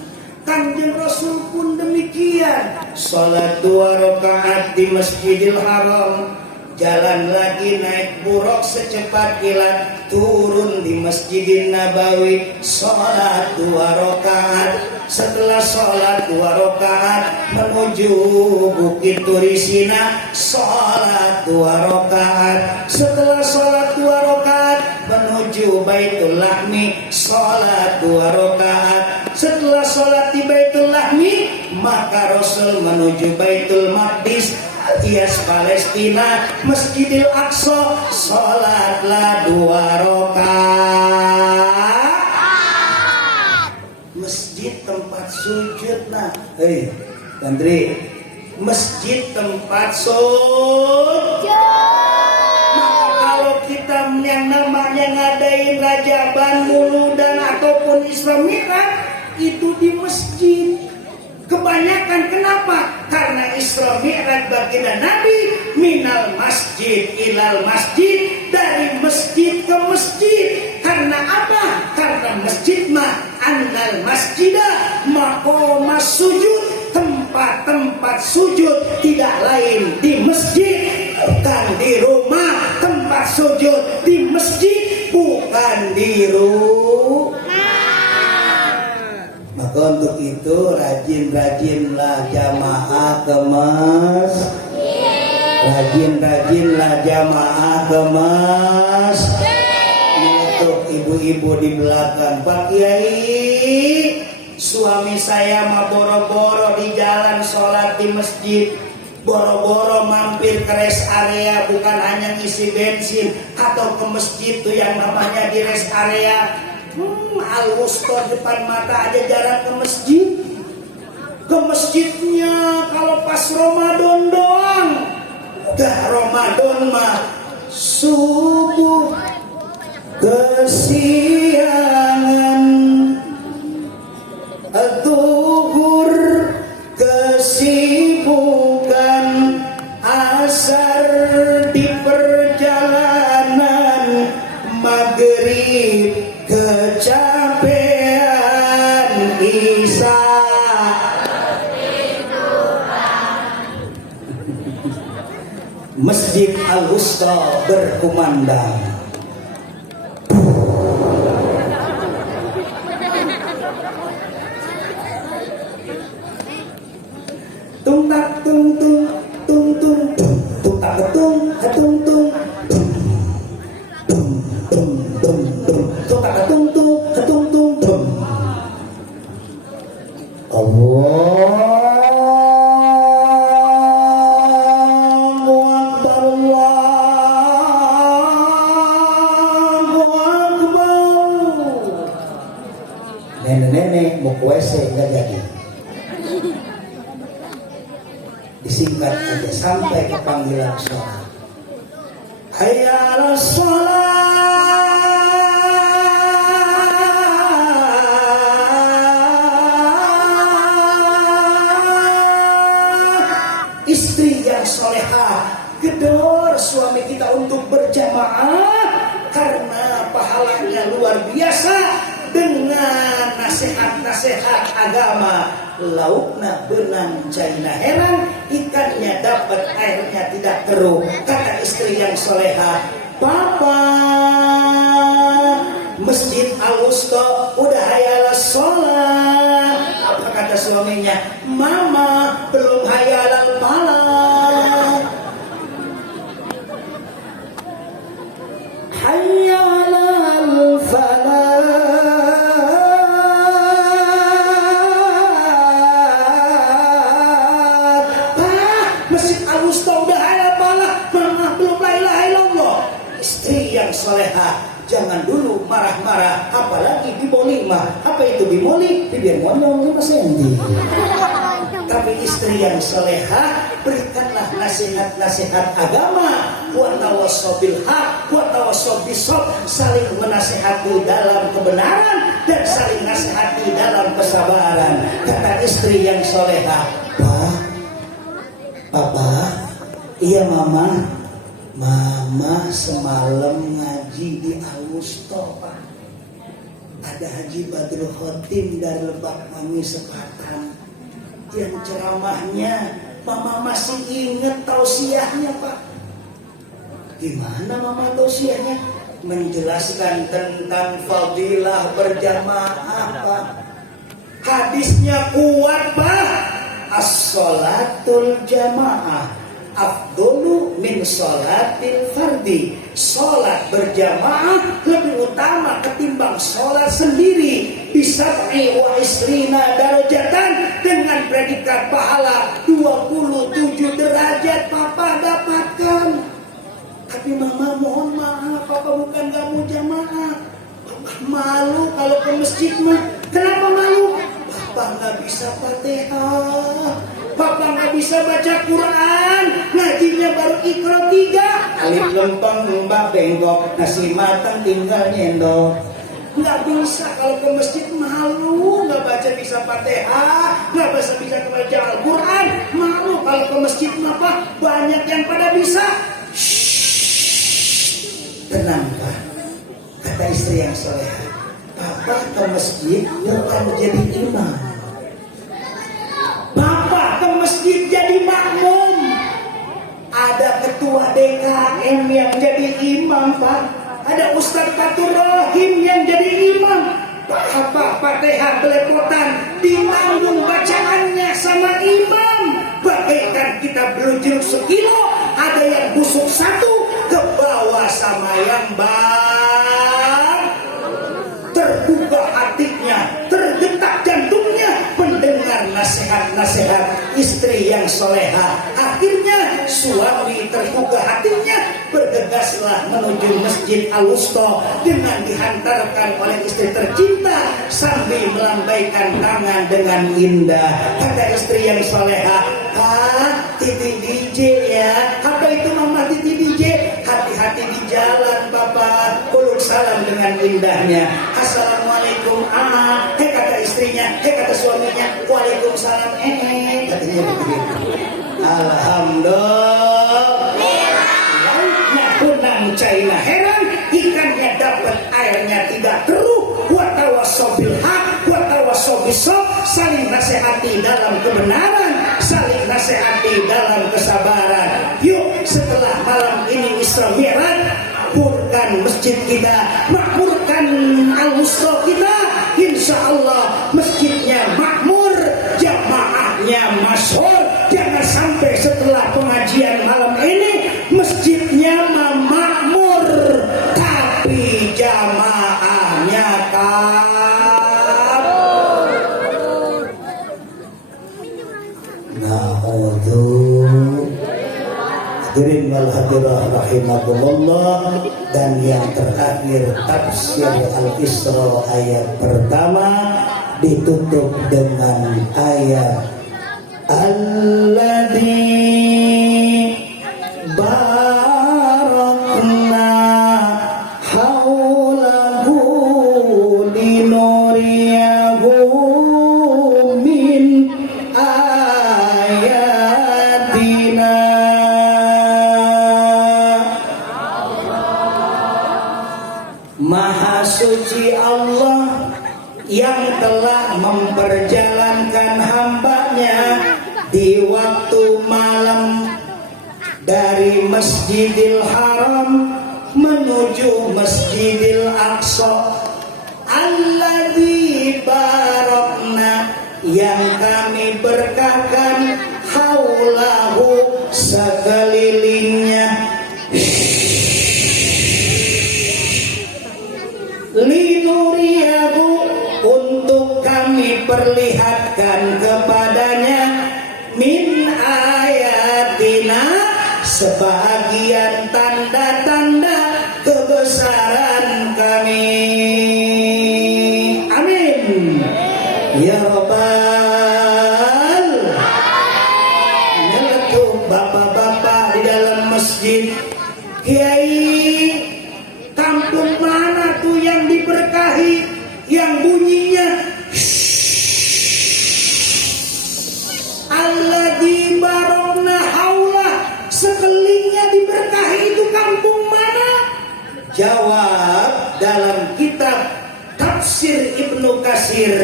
Kanjeng Rasul pun demikian. Salat 2 rakaat di Masjidil Haram, jalan lagi naik buruk secepat kilat, turun di Masjidin Nabawi, salat 2 rakaat. Setelah salat 2 rakaat menuju Bukit Turisina, salat 2 rakaat. Setelah salat 2 rakaat menuju Baitul Lahmi, salat 2 rakaat. maka Rasul menuju Baitul Maqdis alias Palestina, Masjidil Aqsa, sholatlah 2 rakaat. Masjid tempat sujud nah. Hei, Tantri, masjid tempat sujud. Maka kalau kita yang namanya ngadain Rajaban, Muludan ataupun Isra Mi'raj itu di masjid. Kebanyakan kenapa? Karena Isra Mi'raj baginda Nabi minal masjid ilal masjid, dari masjid ke masjid. Karena apa? Karena masjid mah annal masjidah maqamas sujud, tempat-tempat sujud tidak lain di masjid bukan di rumah, tempat sujud di masjid bukan di rumah. Maka untuk itu rajin-rajinlah jamaah ke masjid. Rajin-rajinlah jamaah ke masjid. Untuk ibu-ibu di belakang, Pak Kiai, suami saya mah boro-boro di jalan sholat di masjid, boro-boro mampir ke rest area, bukan hanya ngisi bensin atau ke masjid tuh yang namanya di rest area. Al-Wusta depan mata aja jarang ke masjid. Ke masjidnya kalau pas Ramadan doang. Udah Ramadan mah subuh kesiangan, zuhur kesibukan, asar di perjalanan, maghrib kecapean, isya Masjid Al-Wusta berkumandang. Tung tak tung tung tung tung tung tung tak tung tung tung tung tung tung tung tung tak tung tung tung tung tung. Allahu Akbar, Allahu Akbar. Nenek-nenek mau ke WC nggak jadi. Disingkat aja sampai ke panggilan sholat. Hayya 'alas sholat. Istri yang solehah, gedor suami kita untuk berjamaah karena pahalanya luar biasa dengan nasihat-nasihat agama. Laukna benang caina herang, ikannya dapat airnya tidak keruh. Kata istri yang soleha, Papa, Masjid Al-Wusta udah hayalah sholat. Apa kata suaminya? Mama belum hayalah falah. Hayalal falah. Soleha, jangan dulu marah-marah, apalagi bibolima. Apa itu biboli? Bibir monyong 5 cm. Tapi istri yang soleha, berikanlah nasihat-nasihat agama. Wa tawassaw bil haq, wa tawassaw bis sabr, saling menasihati dalam kebenaran dan saling nasihati dalam kesabaran. Kata istri yang soleha, Papa, iya Mama. Mama semalam ngaji di Al-Wusta, Pak. Ada Haji Badrul Khotim dari Lebak Mami Sepatan. Yang ceramahnya Mama masih ingat tausiahnya, Pak. Gimana Mama tausiahnya? Menjelaskan tentang fadilah berjamaah, Pak. Hadisnya kuat, Pak. As-sholatul jamaah afdolu min sholatil fardi. Sholat berjamaah lebih utama ketimbang sholat sendiri. Bisab'i wa isrina darajatan, dengan predikat pahala 27 derajat papa dapatkan. Tapi mama mohon maaf, papa bukan gak mau jamaah. Papa malu kalau ke masjid mah. Kenapa malu? Papa gak bisa Fatihah, papa gak bisa baca Quran, ngajinya baru Iqra 3, alif lempeng mbak bengkok, nasi matang tinggal nyendok. Nggak bisa kalau ke masjid, malu nggak baca bisa Fatihah, nggak bisa baca Al-Quran, malu kalau ke masjid apa banyak yang pada bisa. Tenang Pak, kata istri yang soleha, papa ke masjid bukan jadi imam, papa ke masjid jadi makmum. Ada ketua DKM yang jadi imam Pak, ada Ustadz Fatur Rahim yang jadi imam. Papa Fatihah belepotan, ditanggung bacaannya sama imam. Bagaikan kita belujuk sekilo, ada yang busuk satu ke bawah sama yang bang. Terbuka hatinya, tergetak jantungnya mendengar nasihat-nasihat istri yang soleha. Akhirnya suami terbuka hatinya, bergegaslah menuju Masjid Al-Wusta dengan dihantarkan oleh istri tercinta sambil melambaikan tangan dengan indah. Kata istri yang soleha, Pak, Titi DJ ya. Apa itu mama Titi DJ? Hati-hati di jalan Bapak. Kuluk salam dengan indahnya. Assalamualaikum kata istrinya, kata suaminya, waalaikumsalam katanya begitu. Alhamdulillah. Lautnya punang China heran, ikannya dapat airnya tidak keruh. Watawasobil haq, watawasobil sob, saling nasihati dalam kebenaran, saling nasihati dalam kesabaran. Yuk setelah malam ini Isra Mi'raj, makmurkan masjid kita, makmurkan Al-Wusta kita. Insya Allah masjidnya makmur, jamaahnya masyhur. Jangan sampai setelah pengajian malam ini masjidnya makmur tapi jamaahnya kabur. Hadirin wal hadirah rahimakumullah. Dan yang terakhir tafsir Al-Isra ayat pertama ditutup dengan ayat alladzi barakna haulahu linuriyahu min ayatina. Maha suci Allah yang telah memperjalankan hambanya di waktu malam dari Masjidil Haram menuju Masjidil Aqsa. Alladzi barakna, yang kami berkahkan, haulahu, sekelilingnya, linuriyahu, untuk kami perlihatkan kepadanya, min ayatina, sebahagian tanda-tanda kebesaran kami. Amin ya Rabbal. Nyeletuk bapak-bapak di dalam masjid. Kiai, kampung mana tuh yang diberkahi, yang bunyinya alladzi barakna haula, sekelilingnya diberkahi, itu kampung mana? Jawab dalam kitab Tafsir Ibnu Katsir,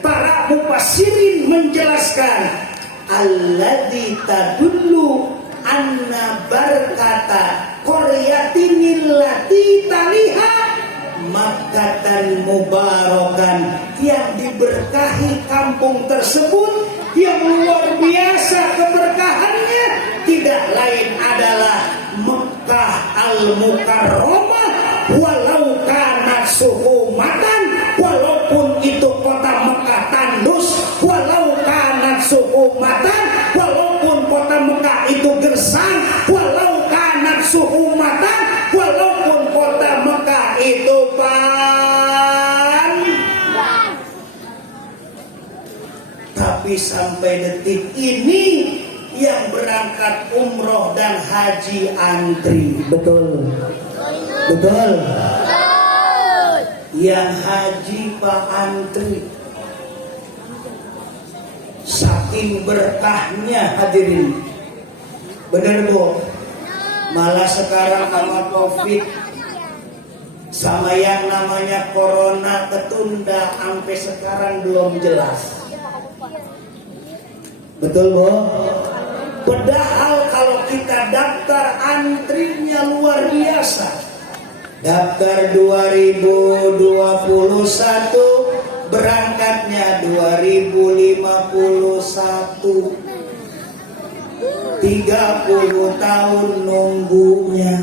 para mufassirin menjelaskan alladzi tadullu anna barakata qaryatin lati taliha makkatan mubarakan, yang diberkahi kampung tersebut yang luar biasa keberkahannya, tidak lain al-mukarramah walau kana suhumatan, walaupun itu kota Mekah tandus, walau kana suhumatan, walaupun kota Mekah itu gersang, walau kana suhumatan, walaupun kota Mekah itu tapi sampai detik ini yang berangkat umroh dan haji antri. Betul. Betul. Yang haji pak antri. Saking berkahnya hadirin. Bener bu. Malah sekarang sama COVID, sama yang namanya corona ketunda sampai sekarang belum jelas. Betul bu? Padahal kalau kita daftar antrinya luar biasa. Daftar 2021, berangkatnya 2051. 30 tahun nunggunya.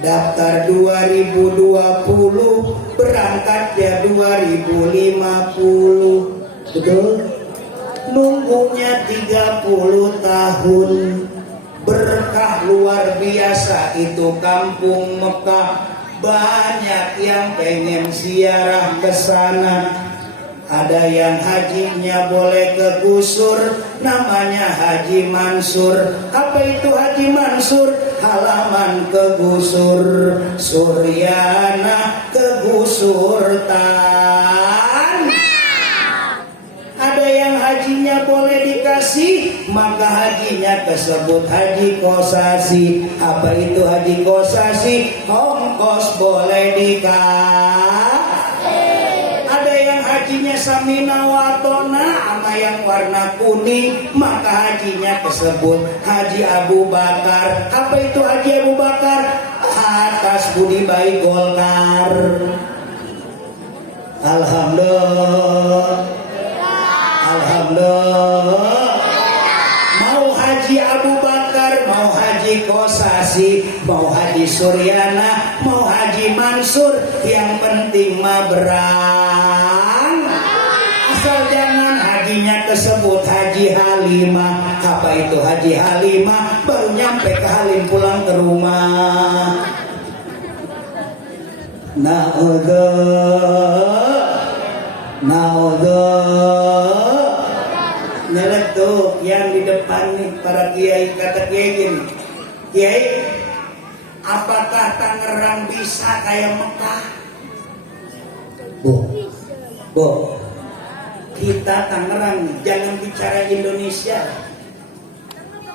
Daftar 2020, berangkatnya 2050. Betul? Nunggunya 30 tahun. Berkah luar biasa itu kampung Mekah. Banyak yang pengen ziarah ke sana. Ada yang hajinya boleh ke Gusur, namanya Haji Mansur. Apa itu Haji Mansur? Halaman ke Gusur, Suryana ke Gusur Ada yang hajinya boleh dikasih, maka hajinya tersebut haji kosasi. Apa itu haji kosasi? Ongkos boleh dikasih. Ada yang hajinya samina watona, sama yang warna kuning, maka hajinya tersebut haji Abu Bakar. Apa itu haji Abu Bakar? Atas budi baik Golkar. Alhamdulillah. Alhamdulillah. Mau haji Abu Bakar, mau haji Kosasi, mau haji Suryana, mau haji Mansur, yang penting mah asal jangan hajinya tersebut haji Halimah. Apa itu haji Halimah? Baru nyampe ke Halim pulang ke rumah. Naudzubillah. Nyelek tuh yang di depan nih para kiai, kata kiai gini, Kiai, apakah Tangerang bisa kayak Mekah? Bu, kita Tangerang nih, jangan bicara Indonesia.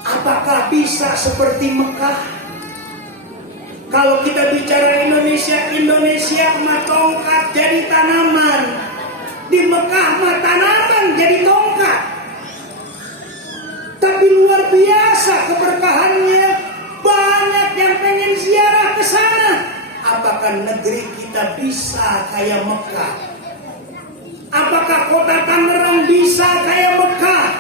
Apakah bisa seperti Mekah? Kalau kita bicara Indonesia mah tongkat jadi tanaman. Di Mekah mah tanaman jadi tongkat. Tapi luar biasa keberkahannya, banyak yang pengen ziarah ke sana. Apakah negeri kita bisa kayak Mekah? Apakah kota Tangerang bisa kayak Mekah?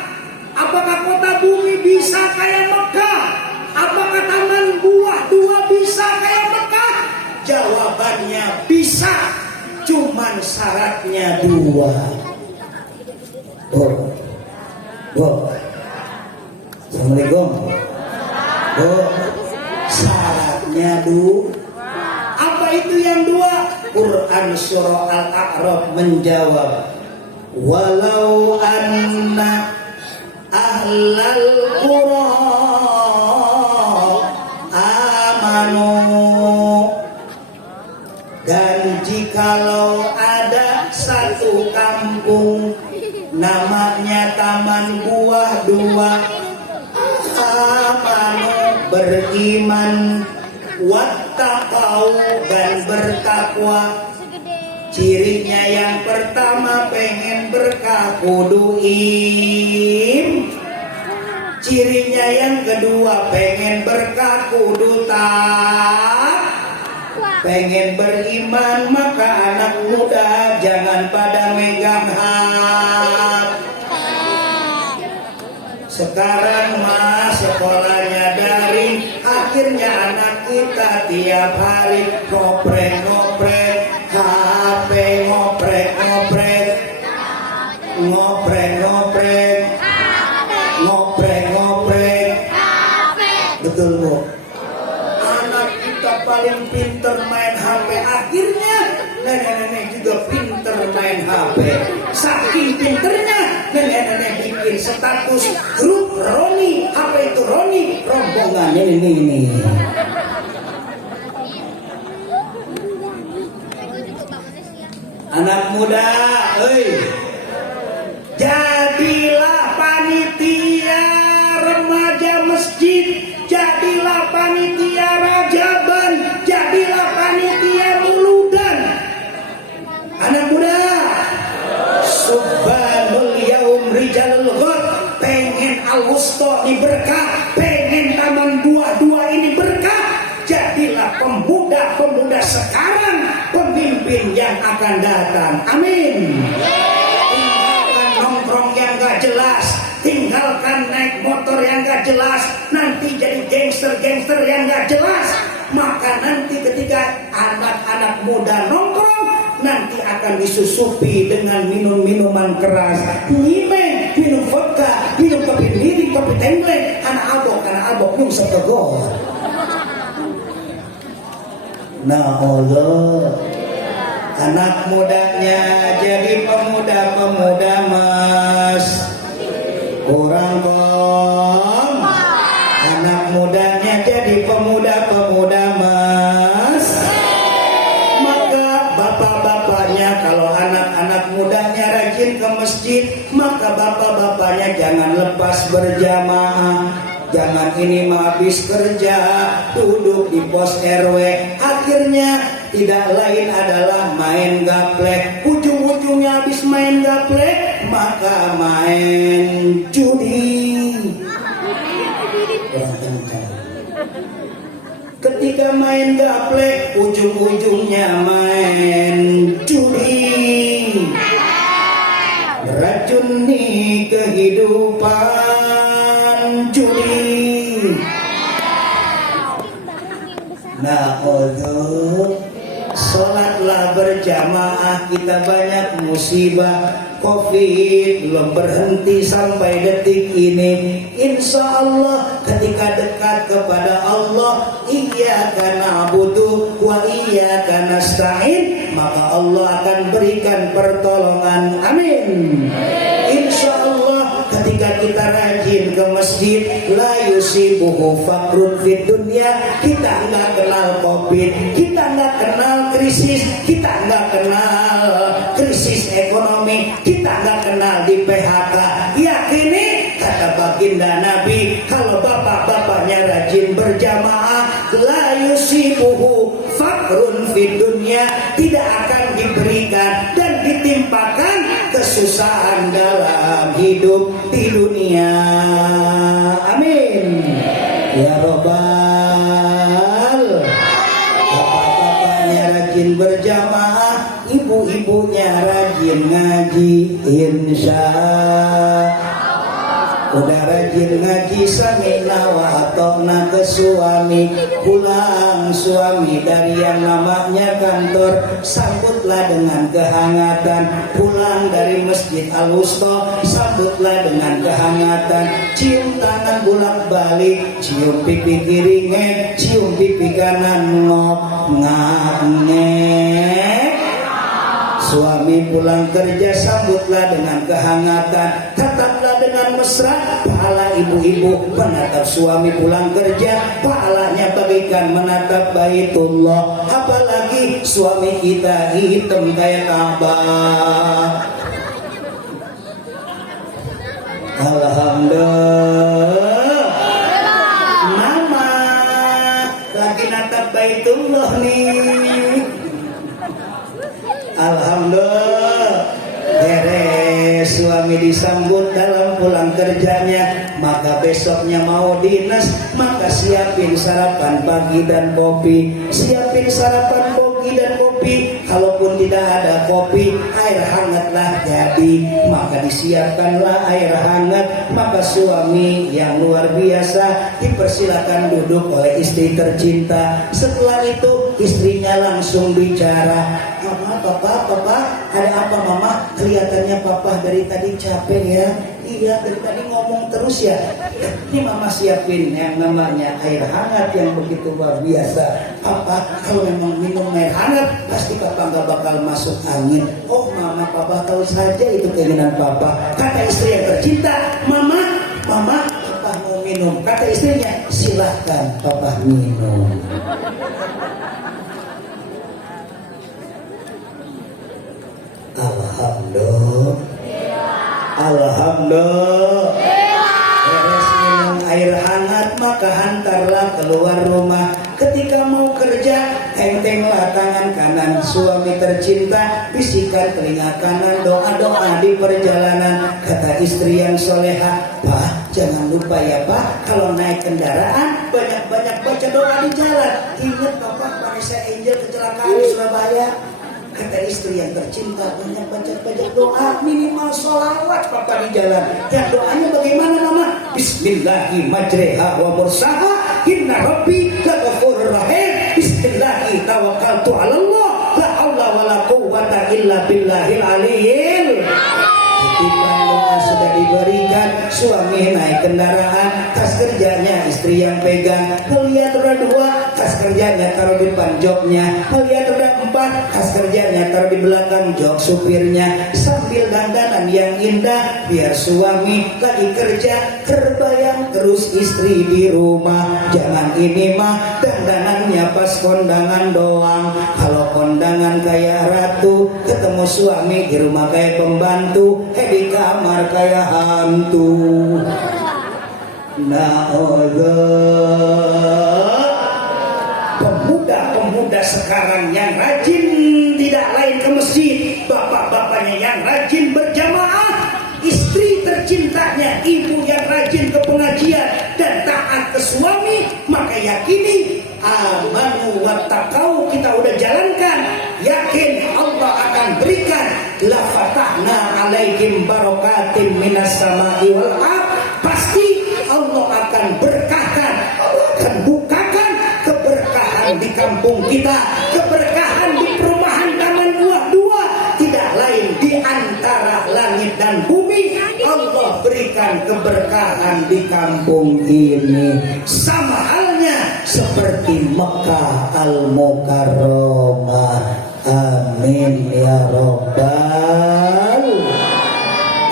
Apakah kota Bumi bisa kayak Mekah? Apakah Taman Buah 2 bisa kayak Mekah? Jawabannya bisa, cuman syaratnya 2. Assalamualaikum. Syaratnya 2. Apa itu yang 2? Quran surah Al-A'raf menjawab, walau anna ahlal qura amanu, dan jikalau ada satu kampung namanya Taman Buah 2, amanu beriman, wattaqau dan bertakwa. Cirinya yang pertama pengen berkah kudu im. Cirinya yang kedua pengen berkah kudu pengen beriman, maka anak muda jangan pada megang hak. Sekarang mah sekolahnya daring, akhirnya anak kita tiap hari ngoprek-ngoprek HP, ngoprek-ngoprek betul Bu? Anak kita paling pinter main HP, akhirnya nenek-nenek juga pinter main HP. Saking pinternya nenek-nenek bikin status grup Roni, apa itu Roni? Rombongan ini. Anak muda, jadilah panitia remaja masjid, jadilah panitia rajaban, jadilah panitia muludan. Anak muda, subhanul yaum rijalul ghad, pengen al-wusta ini berkah, pengen taman dua ini berkah, jadilah pemuda-pemuda sekarang pemimpin yang akan datang. Amin. Tinggalkan nongkrong yang gak jelas, tinggalkan naik motor yang gak jelas, nanti jadi gangster-gangster yang gak jelas. Maka nanti ketika anak-anak muda nongkrong, nanti akan disusupi dengan minum-minuman keras, nyimeng, minum vodka, minum kopi lirik, kopi tengkleng, anak abok nyungsep ke gol. Nah Allah, anak mudanya jadi pemuda-pemuda mas kurang kom. Anak mudanya jadi pemuda-pemuda mas. Maka bapak-bapaknya kalau anak-anak mudanya rajin ke masjid, maka bapak-bapaknya jangan lepas berjamaah. Jangan ini habis kerja duduk di pos RW, akhirnya tidak lain adalah main gaplek. Ujung-ujungnya habis main gaplek maka main judi. Ketika main gaplek ujung-ujungnya main judi. Racuni kehidupan judi. Nah Allah, sholatlah berjamaah, kita banyak musibah. Covid belum berhenti sampai detik ini. Insya Allah ketika dekat kepada Allah, iyyaka na'budu wa iyyaka nasta'in, maka Allah akan berikan pertolongan. Amin. Insya Allah ketika kita rajin ke masjid, la yusibuhu faqrun fid dunya, kita enggak kenal Covid, kita enggak kenal krisis, kita enggak kenal krisis ekonomi, kita enggak kenal di PHK. Yakini kata baginda Nabi, kalau bapak-bapaknya rajin berjamaah, la yusibuhu faqrun fid dunya, tidak akan diberikan dan ditimpakan kesusahan dalam hidup di dunia. Amin ya robbal. Bapak-bapaknya rajin berjamaah, ibu-ibunya rajin ngaji, insya udah rajin ngaji samina wa atokna ke suami. Pulang suami dari yang namanya kantor, sambutlah dengan kehangatan. Pulang dari masjid Al-Wusta, sambutlah dengan kehangatan. Cium tangan bolak-balik, cium pipi kiri ngek, cium pipi kanan ngok ngek. Suami pulang kerja, sambutlah dengan kehangatan, tataplah dengan mesra. Pahala ibu-ibu menatap suami pulang kerja, pahalanya bagaikan menatap Baitullah. Apalagi suami kita hitam kayak Ka'bah. Alhamdulillah, mama lagi natap Baitullah nih. Alhamdulillah, beres suami disambut dalam pulang kerjanya, maka besoknya mau dinas, maka siapin sarapan pagi dan kopi. Siapin sarapan pagi dan kopi kopi, kalaupun tidak ada kopi, air hangatlah jadi. Maka disiapkanlah air hangat, maka suami yang luar biasa dipersilakan duduk oleh istri tercinta. Setelah itu istrinya langsung bicara, "Mama, papa, ada apa mama? Kelihatannya papa dari tadi capek ya." "Iya, dari tadi ngomong terus ya." "Ini mama siapin yang namanya air hangat yang begitu luar biasa. Papa, kalau memang minum air hangat, pasti papa gak bakal masuk angin." "Oh mama, papa tahu saja itu keinginan papa." Kata istri yang tercinta, Mama, papa mau minum." Kata istrinya, "Silahkan papa minum." Alhamdulillah. Beres minum air hangat, maka hantarlah keluar rumah. Ketika mau kerja, tentenglah tangan kanan suami tercinta, bisikan telinga kanan doa-doa di perjalanan. Kata istri yang soleha, "Pak, jangan lupa ya Pak, kalau naik kendaraan banyak-banyak baca doa di jalan. Ingat Bapak Vanessa Angel kecelakaan di Surabaya." Kata istri yang tercinta, banyak baca doa, minimal sholawat papa di jalan. Dan doanya bagaimana mama? "Bismillahi majreha wa mursaha, inna rabbi laghafurur rahim. Bismillahi tawakkaltu 'ala Allah, la haula wala quwwata illa billahil aliyil." Titipan doa sudah diberikan, suami naik kendaraan, tas kerjanya istri yang pegang. Melihat roda 2, tas kerjanya taruh di depan joknya. Melihat roda 4, tas kerjanya taruh di belakang jok supirnya. Sambil dandanan yang indah, biar suami lagi kerja, terbayang terus istri di rumah. Jangan ini mah dandanannya pas kondangan doang. Kalau kondangan kayak ratu, ketemu suami di rumah kayak pembantu, di kamar kayak hantu. Pemuda-pemuda sekarang yang rajin tidak lain ke masjid, bapak-bapaknya yang rajin berjamaah, istri tercintanya, ibu yang rajin ke pengajian dan taat ke suami, maka yakini amanu wattaqau kita udah jalankan, yakin Allah akan berikan la fatahna alaihim barakatim minas sama'i wal ard. Pasti Allah akan berkahkan, Allah akan bukakan keberkahan di kampung kita, keberkahan di perumahan Taman Buah 2, tidak lain di antara langit dan bumi. Allah berikan keberkahan di kampung ini, sama halnya seperti Mekah Al-Mukarramah. Amin ya Rabbal.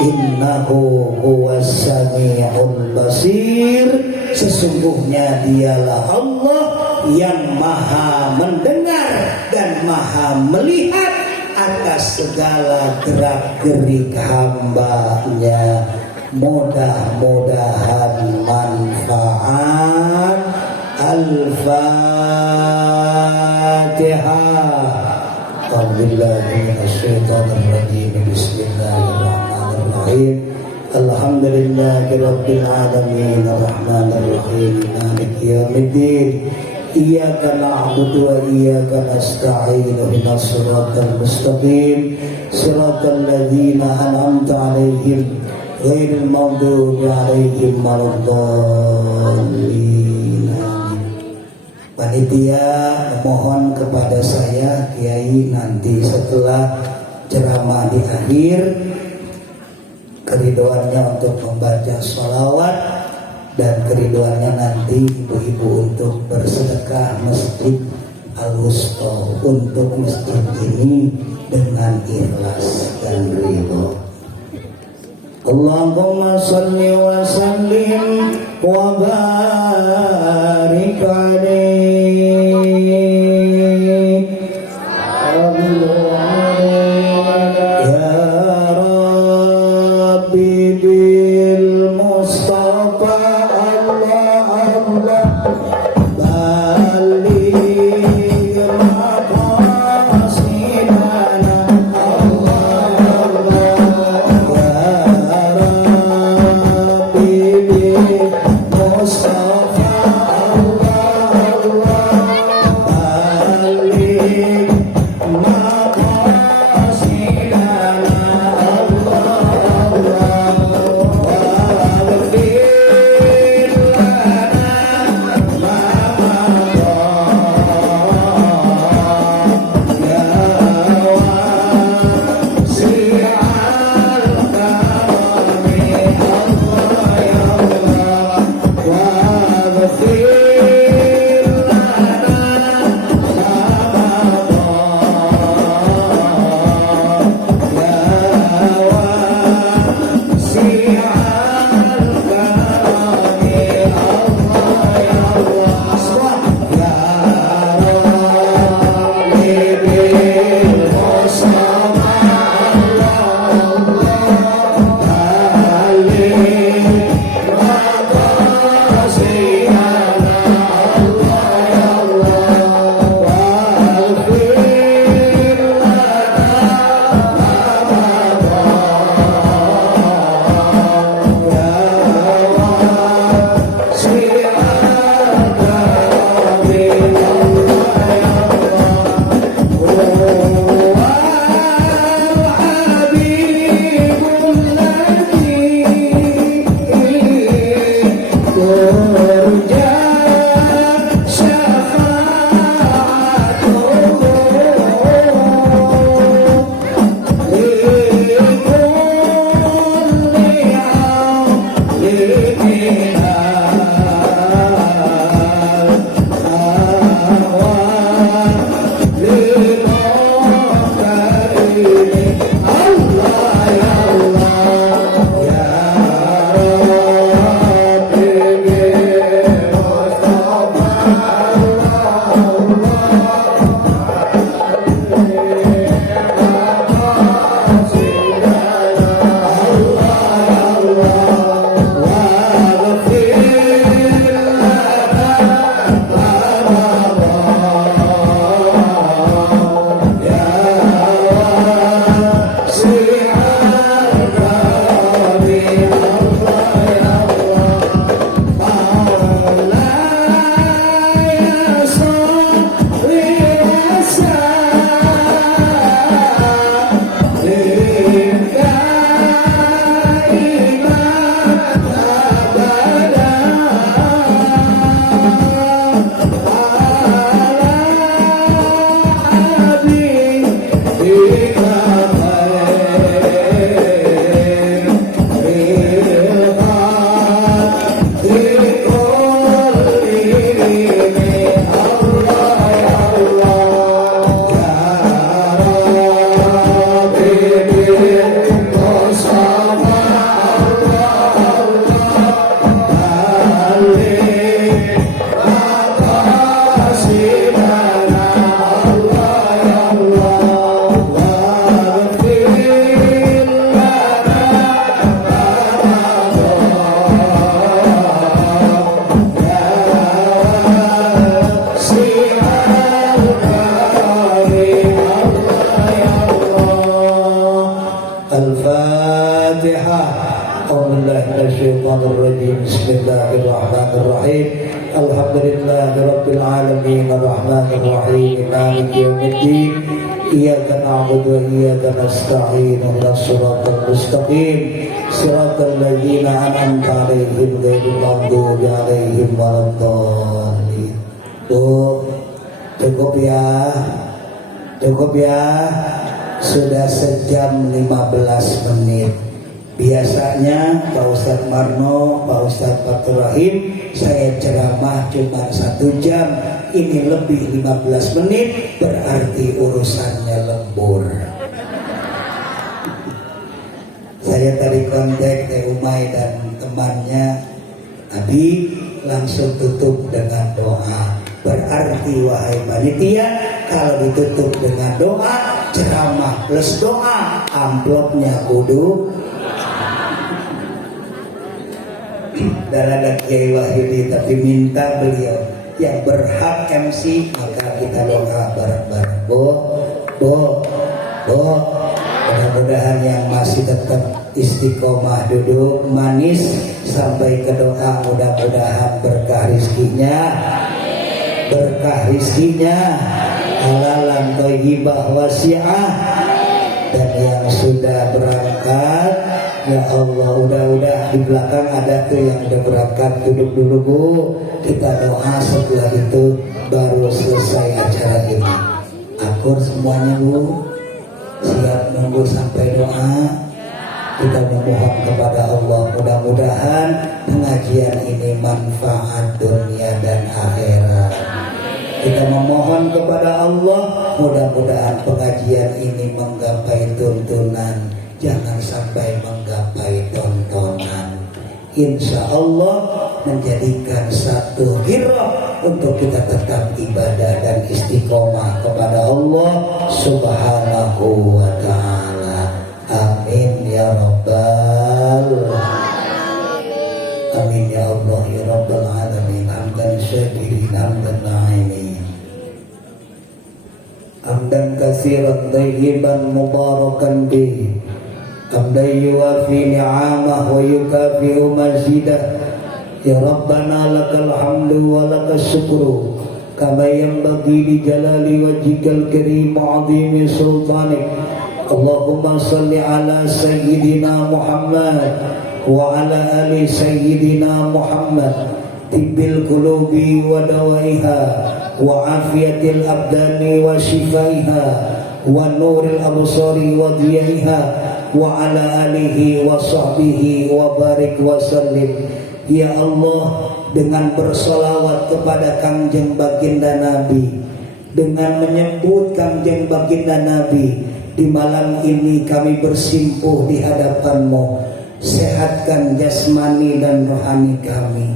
Innahu huwas sami'ul basir. Sesungguhnya dialah Allah yang maha mendengar dan maha melihat atas segala gerak-gerik hambanya. Mudah-mudahan manfaat. Al-Fatihah. Bismillahirrahmanirrahim. Bismillahirrahmanirrahim. Alhamdulillahirabbil alamin arrahmanir rahim maliki yaumiddin. Iyyaka na'budu wa iyyaka nasta'in ihdinas siratal mustaqim siratal ladzina an'amta 'alaihim ghairil maghdubi 'alaihim waladdallin. Panitia mohon kepada saya Kiai nanti setelah ceramah di akhir keridoannya untuk membaca sholawat dan keridoannya nanti ibu-ibu untuk bersedekah Masjid Al-Wusta untuk masjid ini dengan ikhlas dan ridho. Allahumma salli wa sallim wa barik alaihi. Ya Rabbi bil Mustafa Allah Allah baligh maqasidana Allah Allah ya Rabbi bil Mustafa Bismillahirrahmanirrahim. Alhamdulillahirabbil alamin arrahmanir rahim maliki yaumiddin. Iyyaka na'budu wa iyyaka nasta'in ihdinas siratal mustaqim siratal ladzina an'amta 'alaihim ghairil maghdubi 'alaihim waladdallin. Cukup ya. Cukup ya. Sudah sejam 15 menit. Biasanya Pak Ustadz Marno, Pak Ustadz Fatur Rahim, saya ceramah cuma 1 jam. Ini lebih 15 menit, berarti urusannya lembur. Saya tadi kontak Teh Umay dan temannya, Abi langsung tutup dengan doa. Berarti wahai panitia, kalau ditutup dengan doa, ceramah plus doa, amplopnya kudu. Dan ada Kiai Wahyudi, tapi minta beliau yang berhak MC, maka kita doa bareng-bareng. Bu, mudah-mudahan yang masih tetap istiqomah duduk manis sampai ke doa, mudah-mudahan berkah rizkinya, halalan thayyibah wasi'ah. Dan yang sudah berangkat, ya Allah, udah di belakang ada tuh yang udah berangkat, duduk dulu Bu, kita doa, setelah itu baru selesai acara ini. Akur semuanya Bu, siap nunggu sampai doa. Kita memohon kepada Allah, mudah-mudahan pengajian ini manfaat dunia dan akhirat. Kita memohon kepada Allah, mudah-mudahan pengajian ini menggapai tuntunan, jangan sampai menggapai tontonan. Insya Allah menjadikan satu girah untuk kita tetap ibadah dan istiqomah kepada Allah Subhanahu wa ta'ala. Amin ya Rabbal alamin. Amin ya Allah ya Rabbal alamin. Hamdan syakirin, hamdan na'imin, hamdan katsiran thayyiban mubarakan bih, hamdan yuwafi ni'amah wa yukafi'u mazidah. Ya Rabbana lakal hamdu wa lakas syukru kama yanbaghi li jalali wajhikal karim wa 'azimi sultanik. Allahumma salli ala sayyidina Muhammad wa ala ali sayyidina Muhammad tibbil qulubi wa dawaiha wa afiyatil abdani wa shifaiha wa nuril absari wa diyaiha wa ala alihi wa sahbihi wa barik wa sallim. Ya Allah, dengan bersolawat kepada Kangjeng Baginda Nabi, dengan menyebut Kangjeng Baginda Nabi, di malam ini kami bersimpuh di hadapan-Mu. Sehatkan jasmani dan rohani kami,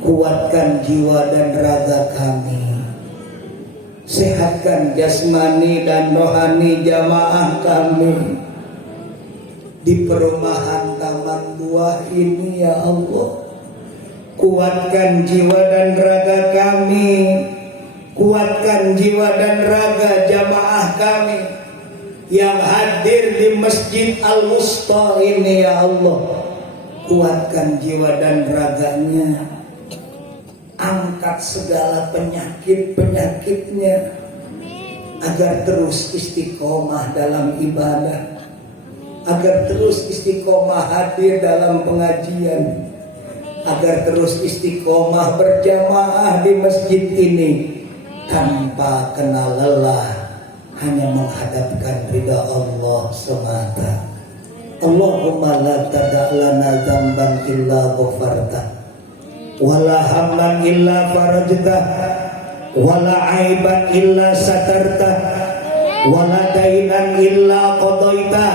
kuatkan jiwa dan raga kami. Sehatkan jasmani dan rohani jamaah kami di perumahan Taman Buah ini, ya Allah. Kuatkan jiwa dan raga kami, kuatkan jiwa dan raga jamaah kami yang hadir di Masjid Al-Wusta ini, ya Allah. Kuatkan jiwa dan raganya, angkat segala penyakit-penyakitnya, agar terus istiqomah dalam ibadah, agar terus istiqomah hadir dalam pengajian, agar terus istiqomah berjamaah di masjid ini tanpa kenal lelah, hanya menghadapkan ridha Allah semata. Allahumma la tada' lana dzamban illa ghafarta, wala hamlan illa farajta, wala aiban illa satarta, wala dainan illa qadaita,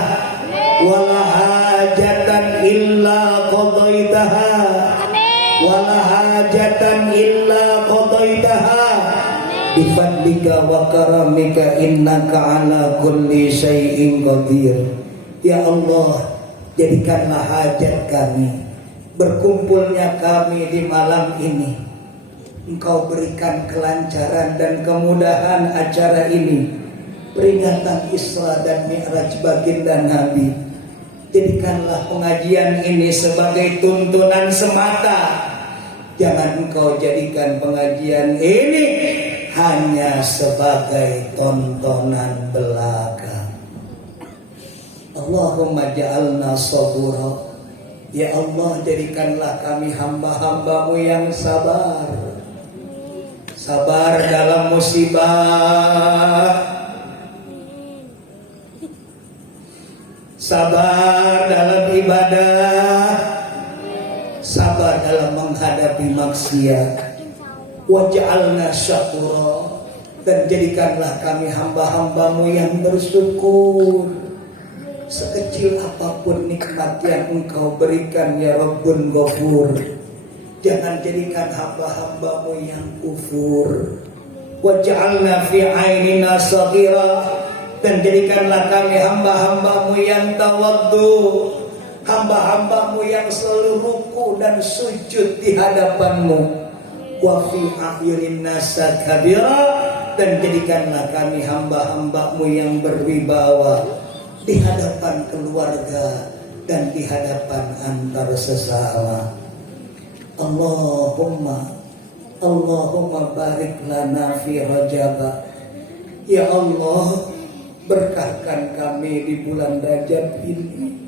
wala hajatan illa qadaitaha, wala hajatan illa qadaitaha bifadlika wa karamika innaka ala kulli syai'in qadir. Ya Allah, jadikanlah hajat kami, berkumpulnya kami di malam ini, Engkau berikan kelancaran dan kemudahan acara ini, peringatan Isra dan Mi'raj Baginda Nabi. Jadikanlah pengajian ini sebagai tuntunan semata. Jangan Engkau jadikan pengajian ini hanya sebagai tontonan belaka. Allahumma ja'alna sabura. Ya Allah, jadikanlah kami hamba-hamba-Mu yang sabar. Sabar dalam musibah, sabar dalam ibadah, sabar dalam menghadapi maksiat. Waj'alna syakura, dan jadikanlah kami hamba-hamba-Mu yang bersyukur. Sekecil apapun nikmat yang Engkau berikan, ya Rabbun Ghafur, jangan jadikan hamba-hamba-Mu yang kufur. Waj'alna fi ainina saghira, dan jadikanlah kami hamba-hamba-Mu yang tawaddu, hamba-hamba-Mu yang selalu ruku dan sujud di hadapan-Mu. Wa fi a'yunin nasa kabira, dan jadikanlah kami hamba-hamba-Mu yang berwibawa di hadapan keluarga dan di hadapan antar sesama. Allahumma barik lana fi Rajab. Ya Allah, berkahkan kami di bulan Rajab ini.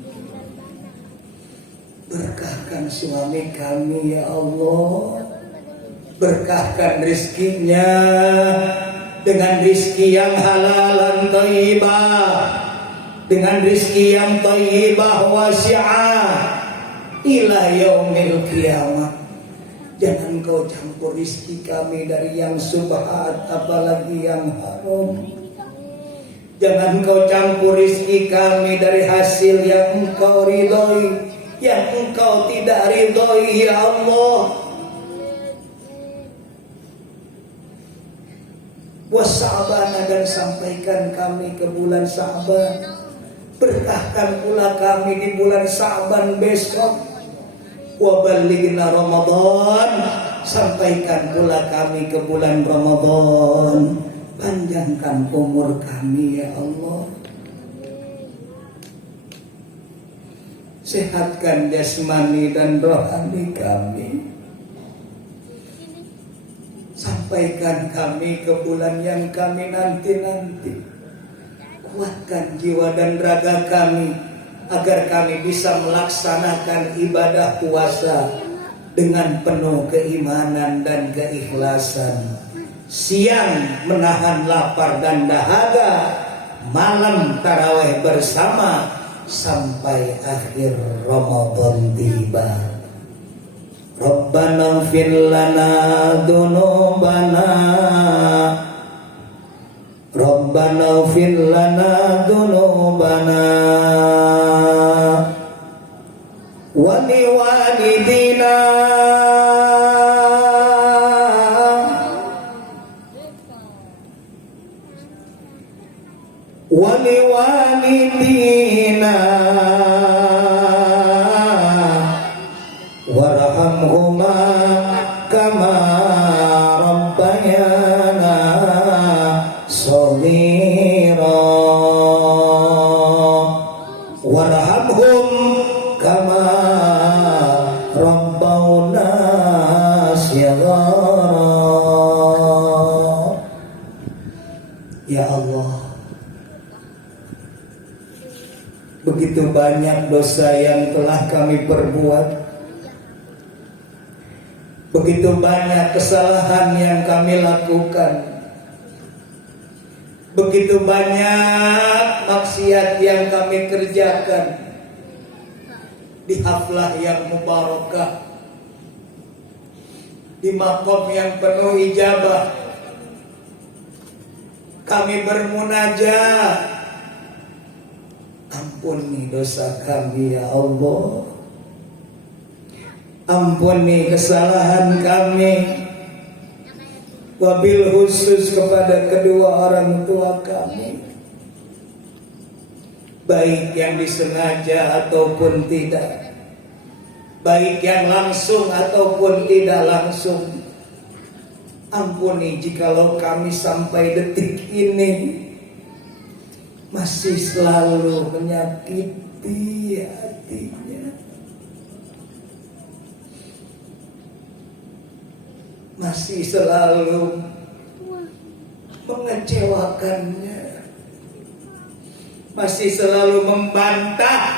Berkahkan suami kami, ya Allah. Berkahkan rizkinya dengan rizki yang halalan thayyibah, dengan rizki yang thayyibah wasi'ah ila yaumil qiyamah. Jangan Kau campur rizki kami dari yang subhat apalagi yang haram. Jangan Kau campur rizki kami dari hasil yang Engkau ridhoi, yang Engkau tidak ridhoi, ya Allah. Wasa'bana, dan sampaikan kami ke bulan Sa'ban. Berkahkan pula kami di bulan Sa'ban besok. Wa ballighna Ramadan, sampaikan pula kami ke bulan Ramadan. Panjangkan umur kami, ya Allah. Sehatkan jasmani dan rohani kami. Sampaikan kami ke bulan yang kami nanti-nanti. Kuatkan jiwa dan raga kami, agar kami bisa melaksanakan ibadah puasa dengan penuh keimanan dan keikhlasan. Siang menahan lapar dan dahaga, malam tarawih bersama sampai akhir Ramadan tiba. Rabbana ighfir lana dzunubana, Rabbana ighfir lana dzunubana wa liwalidina waliwalidina warhamhuma kama rabbayana shaghira warhamhum kama rabbawna shighara. Ya Allah, begitu banyak dosa yang telah kami perbuat, begitu banyak kesalahan yang kami lakukan, begitu banyak maksiat yang kami kerjakan di haflah yang mubarakah, di makom yang penuh ijabah. Kami bermunajat, ampuni dosa kami ya Allah, ampuni kesalahan kami, wabil khusus kepada kedua orang tua kami, baik yang disengaja ataupun tidak, baik yang langsung ataupun tidak langsung. Ampuni jikalau kami sampai detik ini masih selalu menyakiti hatinya, masih selalu mengecewakannya, masih selalu membantah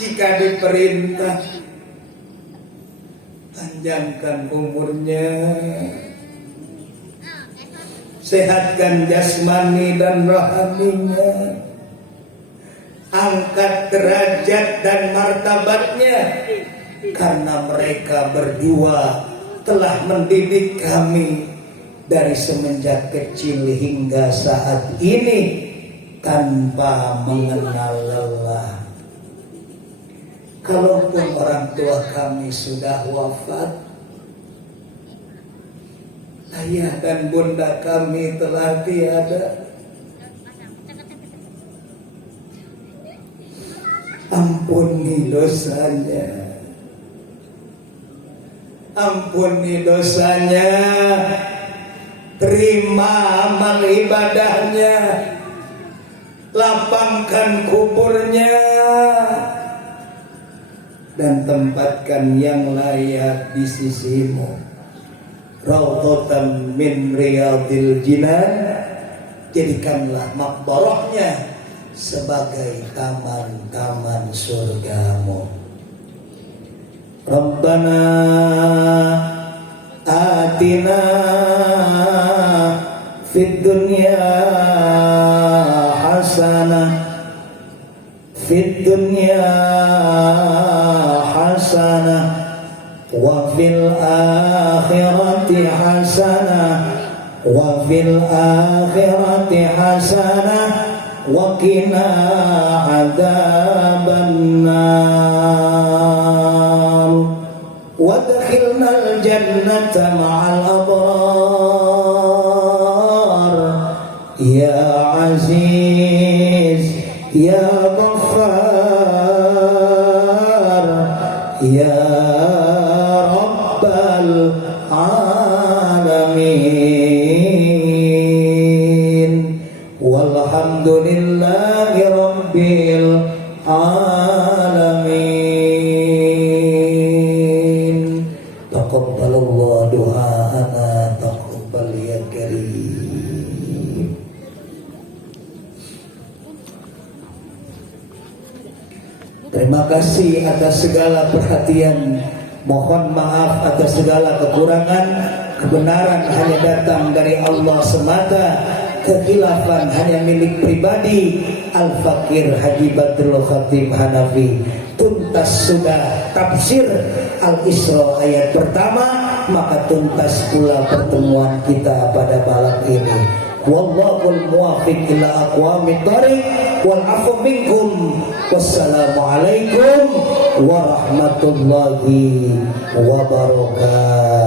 jika diperintah. Panjangkan umurnya, sehatkan jasmani dan rohaninya, angkat derajat dan martabatnya, karena mereka berdua telah mendidik kami dari semenjak kecil hingga saat ini tanpa mengenal lelah. Kalaupun orang tua kami sudah wafat, ayah dan bunda kami telah tiada, ampuni dosanya, ampuni dosanya, terima amal ibadahnya, lapangkan kuburnya, dan tempatkan yang layak di sisimu. Raudhatan min riyadil jinan, jadikanlah makbarahnya sebagai taman-taman surgamu. Rabbana atina fid dunya hasanah, fid dunya hasanah, wa fil akhirati hasanah, wa fil akhirati hasanah, wa qina adzaban nar, wa adkhilnal jannata ma'al abrar, ya aziz ya ghaffar ya rabbal alamin, walhamdulillahi rabbil alamin. Taqabbalallahu du'ana, taqabbal ya karim. kasih atas segala perhatian. Mohon maaf atas segala kekurangan. Kebenaran hanya datang dari Allah semata. Kekhilafan hanya milik pribadi Al-Fakir Haji Badrul Khatim Hanafi. Tuntas sudah tafsir Al-Isra ayat pertama, maka tuntas pula pertemuan kita pada malam ini. Wallahul muwaffiq ila aqwamit thoriq wal afu minkum. Wassalamualaikum warahmatullahi wabarakatuh.